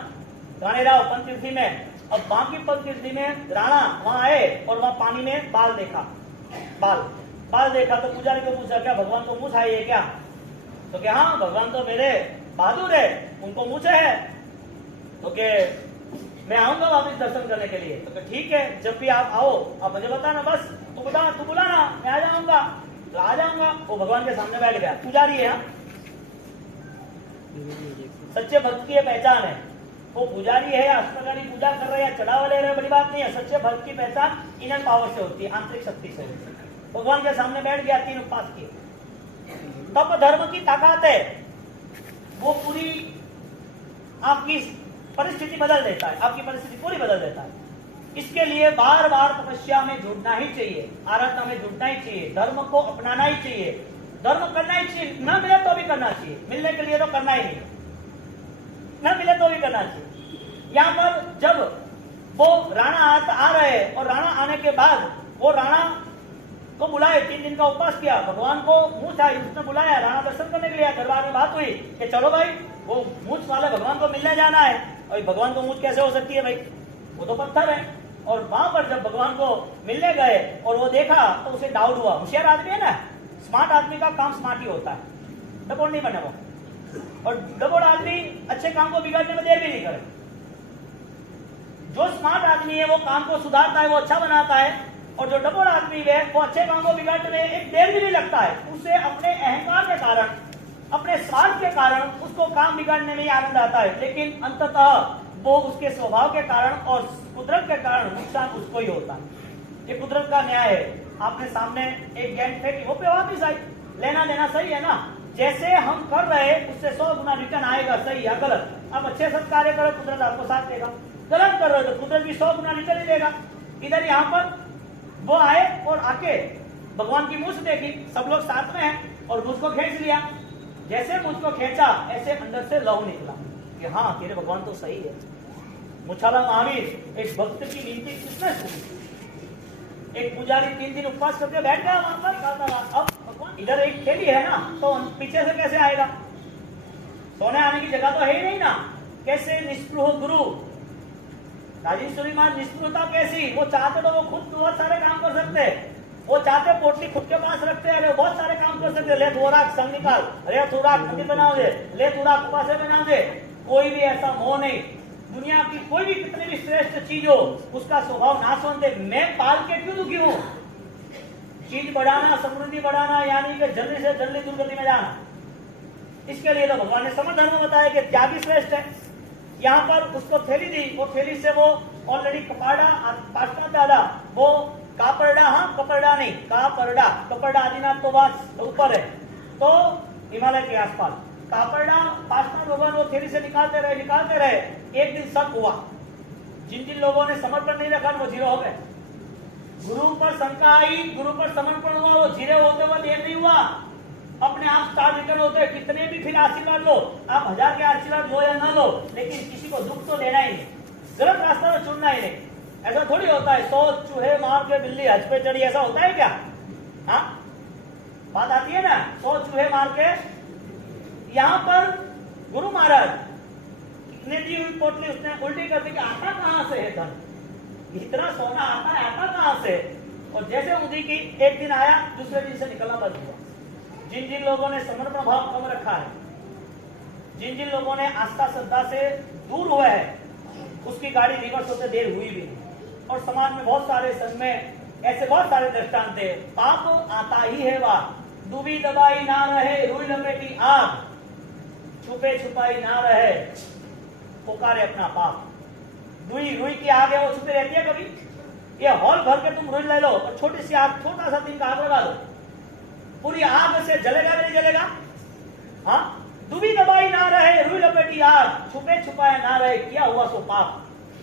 गानेराव पंचतीर्थी में। अब बाकी पंचतीर्थी में राणा वहां आए और वहां पानी में बाल देखा, बाल देखा तो पुजारी को पूछा क्या भगवान को मूछ आई है क्या? तो क्या हाँ, भगवान तो मेरे बहादुर है, उनको मूछे है। तो के मैं आऊंगा वापस दर्शन करने के लिए। तो ठीक है, जब भी आप आओ आप मुझे बताना, बस तू बुलाना, मैं आ जाऊंगा। तो आ जाऊंगा। वो भगवान के सामने बैठ गया, पुजारी है, सच्चे भक्त की पहचान है। वो पुजारी है या अष्टप्रकारी पूजा कर रहे हैं या चढ़ावा ले रहे हैं, बड़ी बात नहीं है। सच्चे भक्त की पहचान इनर पावर से होती है, आंतरिक शक्ति से होती है। भगवान के सामने बैठ गया, 3 उपवास किए। तप धर्म की ताकत है, वो पूरी आपकी परिस्थिति बदल देता है, आपकी परिस्थिति पूरी बदल देता है। इसके लिए बार बार तपस्या में जुड़ना ही चाहिए, आराधना में जुड़ना ही चाहिए, धर्म को अपनाना ही चाहिए, धर्म करना ही चाहिए। न मिले तो भी करना चाहिए, मिलने के लिए तो करना ही नहीं, न मिले तो भी करना चाहिए। यहाँ पर जब वो राणा आ रहे और राणा आने के बाद वो राणा को बुलाए, 3 दिन का उपवास किया, भगवान को मूछ आई, उसने बुलाया, राणा दर्शन करने के लिए, दरबार में बात हुई कि चलो भाई वो मूछ वाले भगवान को मिलने जाना है। और भगवान को मूछ कैसे हो सकती है भाई, वो तो पत्थर है। और वहां पर जब भगवान को मिलने गए और वो देखा तो उसे डाउट हुआ। होशियार आदमी है ना, स्मार्ट आदमी का काम स्मार्ट ही होता है, डबोड़ नहीं बने वो। और डबोड़ आदमी अच्छे काम को बिगाड़ने में देर भी नहीं करे। जो स्मार्ट आदमी है वो काम को सुधारता है, वो अच्छा बनाता है। और जो डबोड़ आदमी है वो अच्छे काम को बिगाड़ने में एक देर भी नहीं लगता है। उसे अपने अहंकार के कारण, अपने स्वार्थ के कारण उसको काम बिगाड़ने में ही आनंद आता है, लेकिन अंततः वो उसके स्वभाव के कारण और कुदरत के कारण नुकसान उसको ही होता है। ये कुदरत का न्याय है। आपने सामने एक गेंद फेंकी, वो पे वापिस आई, लेना देना सही है ना। जैसे हम कर रहे उससे 100 गुना रिटर्न आएगा, सही या गलत। आप अच्छे सब कार्य करो, कुदरत आपको साथ देगा। गलत कर रहे हो तो कुदरत भी 100 गुना रिटर्न ही देगा। इधर यहाँ पर वो आए और आके भगवान की मूछ देखी, सब लोग साथ में हैं और मुझको खींच लिया। जैसे मुझको खींचा ऐसे अंदर से लव निकला कि हाँ तेरे भगवान तो सही है। मुछाला महावीर एक भक्त की नीति किसने सुनी। एक पुजारी 3 दिन उपवास करके बैठ गया वहां पर। अब भगवान इधर एक थैली है ना, तो पीछे से कैसे आएगा, सोने आने की जगह तो है ही नहीं ना। कैसे निष्पृह गुरु, राजेश्वरी मां निष्पृहता कैसी, वो चाहते तो वो खुद बहुत सारे काम कर सकते हैं। वो चाहते पोटली खुद के पास रखते हैं, बहुत सारे काम कर सकते। ले थोड़ा संग निकाल, अरे थोड़ा मंदिर बनाओ दे, ले थोड़ा कुपासे बना दे। कोई भी ऐसा मोह नहीं। दुनिया की कोई भी कितनी भी श्रेष्ठ चीज हो, उसका स्वभाव नाश होने दे। मैं पाल के क्यों दुखी हूं। चीज बढ़ाना, समृद्धि बढ़ाना, यानी कि जल्दी से जल्दी दुर्गति में जाना। इसके लिए तो भगवान ने समर्थ धर्म बताया कि त्यागी श्रेष्ठ है। यहाँ पर उसको थैली दी, वो थैली से वो ऑलरेडी कपाड़ा पास्ता दादा, वो कापरडा, हाँ कपरडा नहीं, कापरडा, कपरडा आदिनाथ तो बात ऊपर है, तो हिमालय के आसपास कापरडा पास्ता भगवान वो थैली से निकालते रहे। एक दिन शक हुआ, जिन लोगों ने समर्पण नहीं रखा वो जीरो हो गए। गुरु पर शंका आई, गुरु पर समर्पण हुआ, वो जीरो होते हुए देर नहीं हुआ, अपने आप स्टार रिटर्न होते हैं। कितने भी फिर आशीर्वाद लो, आप 1000 के आशीर्वाद लो या ना लो, लेकिन किसी को दुख तो लेना ही नहीं, गलत रास्ता तो चुनना ही नहीं। ऐसा थोड़ी होता है 100 चूहे मार के बिल्ली हज पे चढ़ी, ऐसा होता है क्या। हाँ बात आती है ना, 100 चूहे मार के। यहाँ पर गुरु महाराज ने दी हुई पोटली उसने उल्टी कर दी कि आता कहां से है धन, इतना सोना आता है, आता कहां से। और जैसे उदी की, एक दिन आया, दूसरे दिन से निकलना बंद हुआ। जिन लोगों ने समर्पण भाव कम रखा है, जिन लोगों ने आस्था श्रद्धा से दूर हुए हैं, उसकी गाड़ी रिवर्स होते देर हुई भी नहीं। और समाज में बहुत सारे संघ में ऐसे बहुत सारे दृष्टांत है। पाप आता ही है वाह, डूबी दबाई ना रहे, रुई लपेटी आग, छुपे छुपाई ना रहे, पुकारे अपना पाप। रुई की आग है, वो छुपी रहती है कभी। ये हॉल भर के तुम रुई ले लो और छोटी सी आग, छोटा सा दिन का आग लगा दो, पूरी आग से जलेगा नहीं जलेगा। हाँ डूबी दबाई ना रहे, रुई लपेटी आग, छुपे छुपाए ना रहे, किया हुआ सो पाप।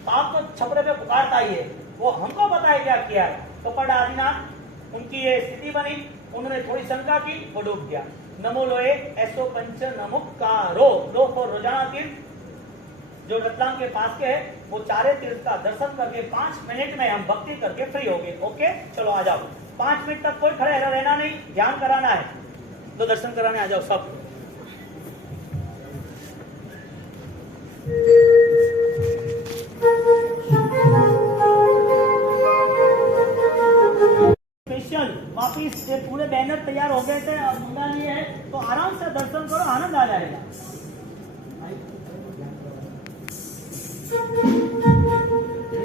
पाप तो छपरे पे पुकारता ही है, वो हमको पता है क्या किया है। कपड़ा आदिनाथ उनकी ये स्थिति बनी, उन्होंने थोड़ी शंका की, वो डूब गया। नमो लोए ऐसो पंच नमुकारो, लो फॉर रोजाना तीर्थ जो रतलाम के पास के है, वो चारे तीर्थ का दर्शन करके 5 मिनट में हम भक्ति करके फ्री हो गए। ओके चलो आ जाओ, 5 मिनट तक कोई खड़े रहना नहीं, ध्यान कराना है, तो दर्शन कराने आ जाओ सब। स्पेशल वापिस ये पूरे बैनर तैयार हो गए थे और मुंडा लिए है, तो आराम से दर्शन करो, आनंद आ जाएगा।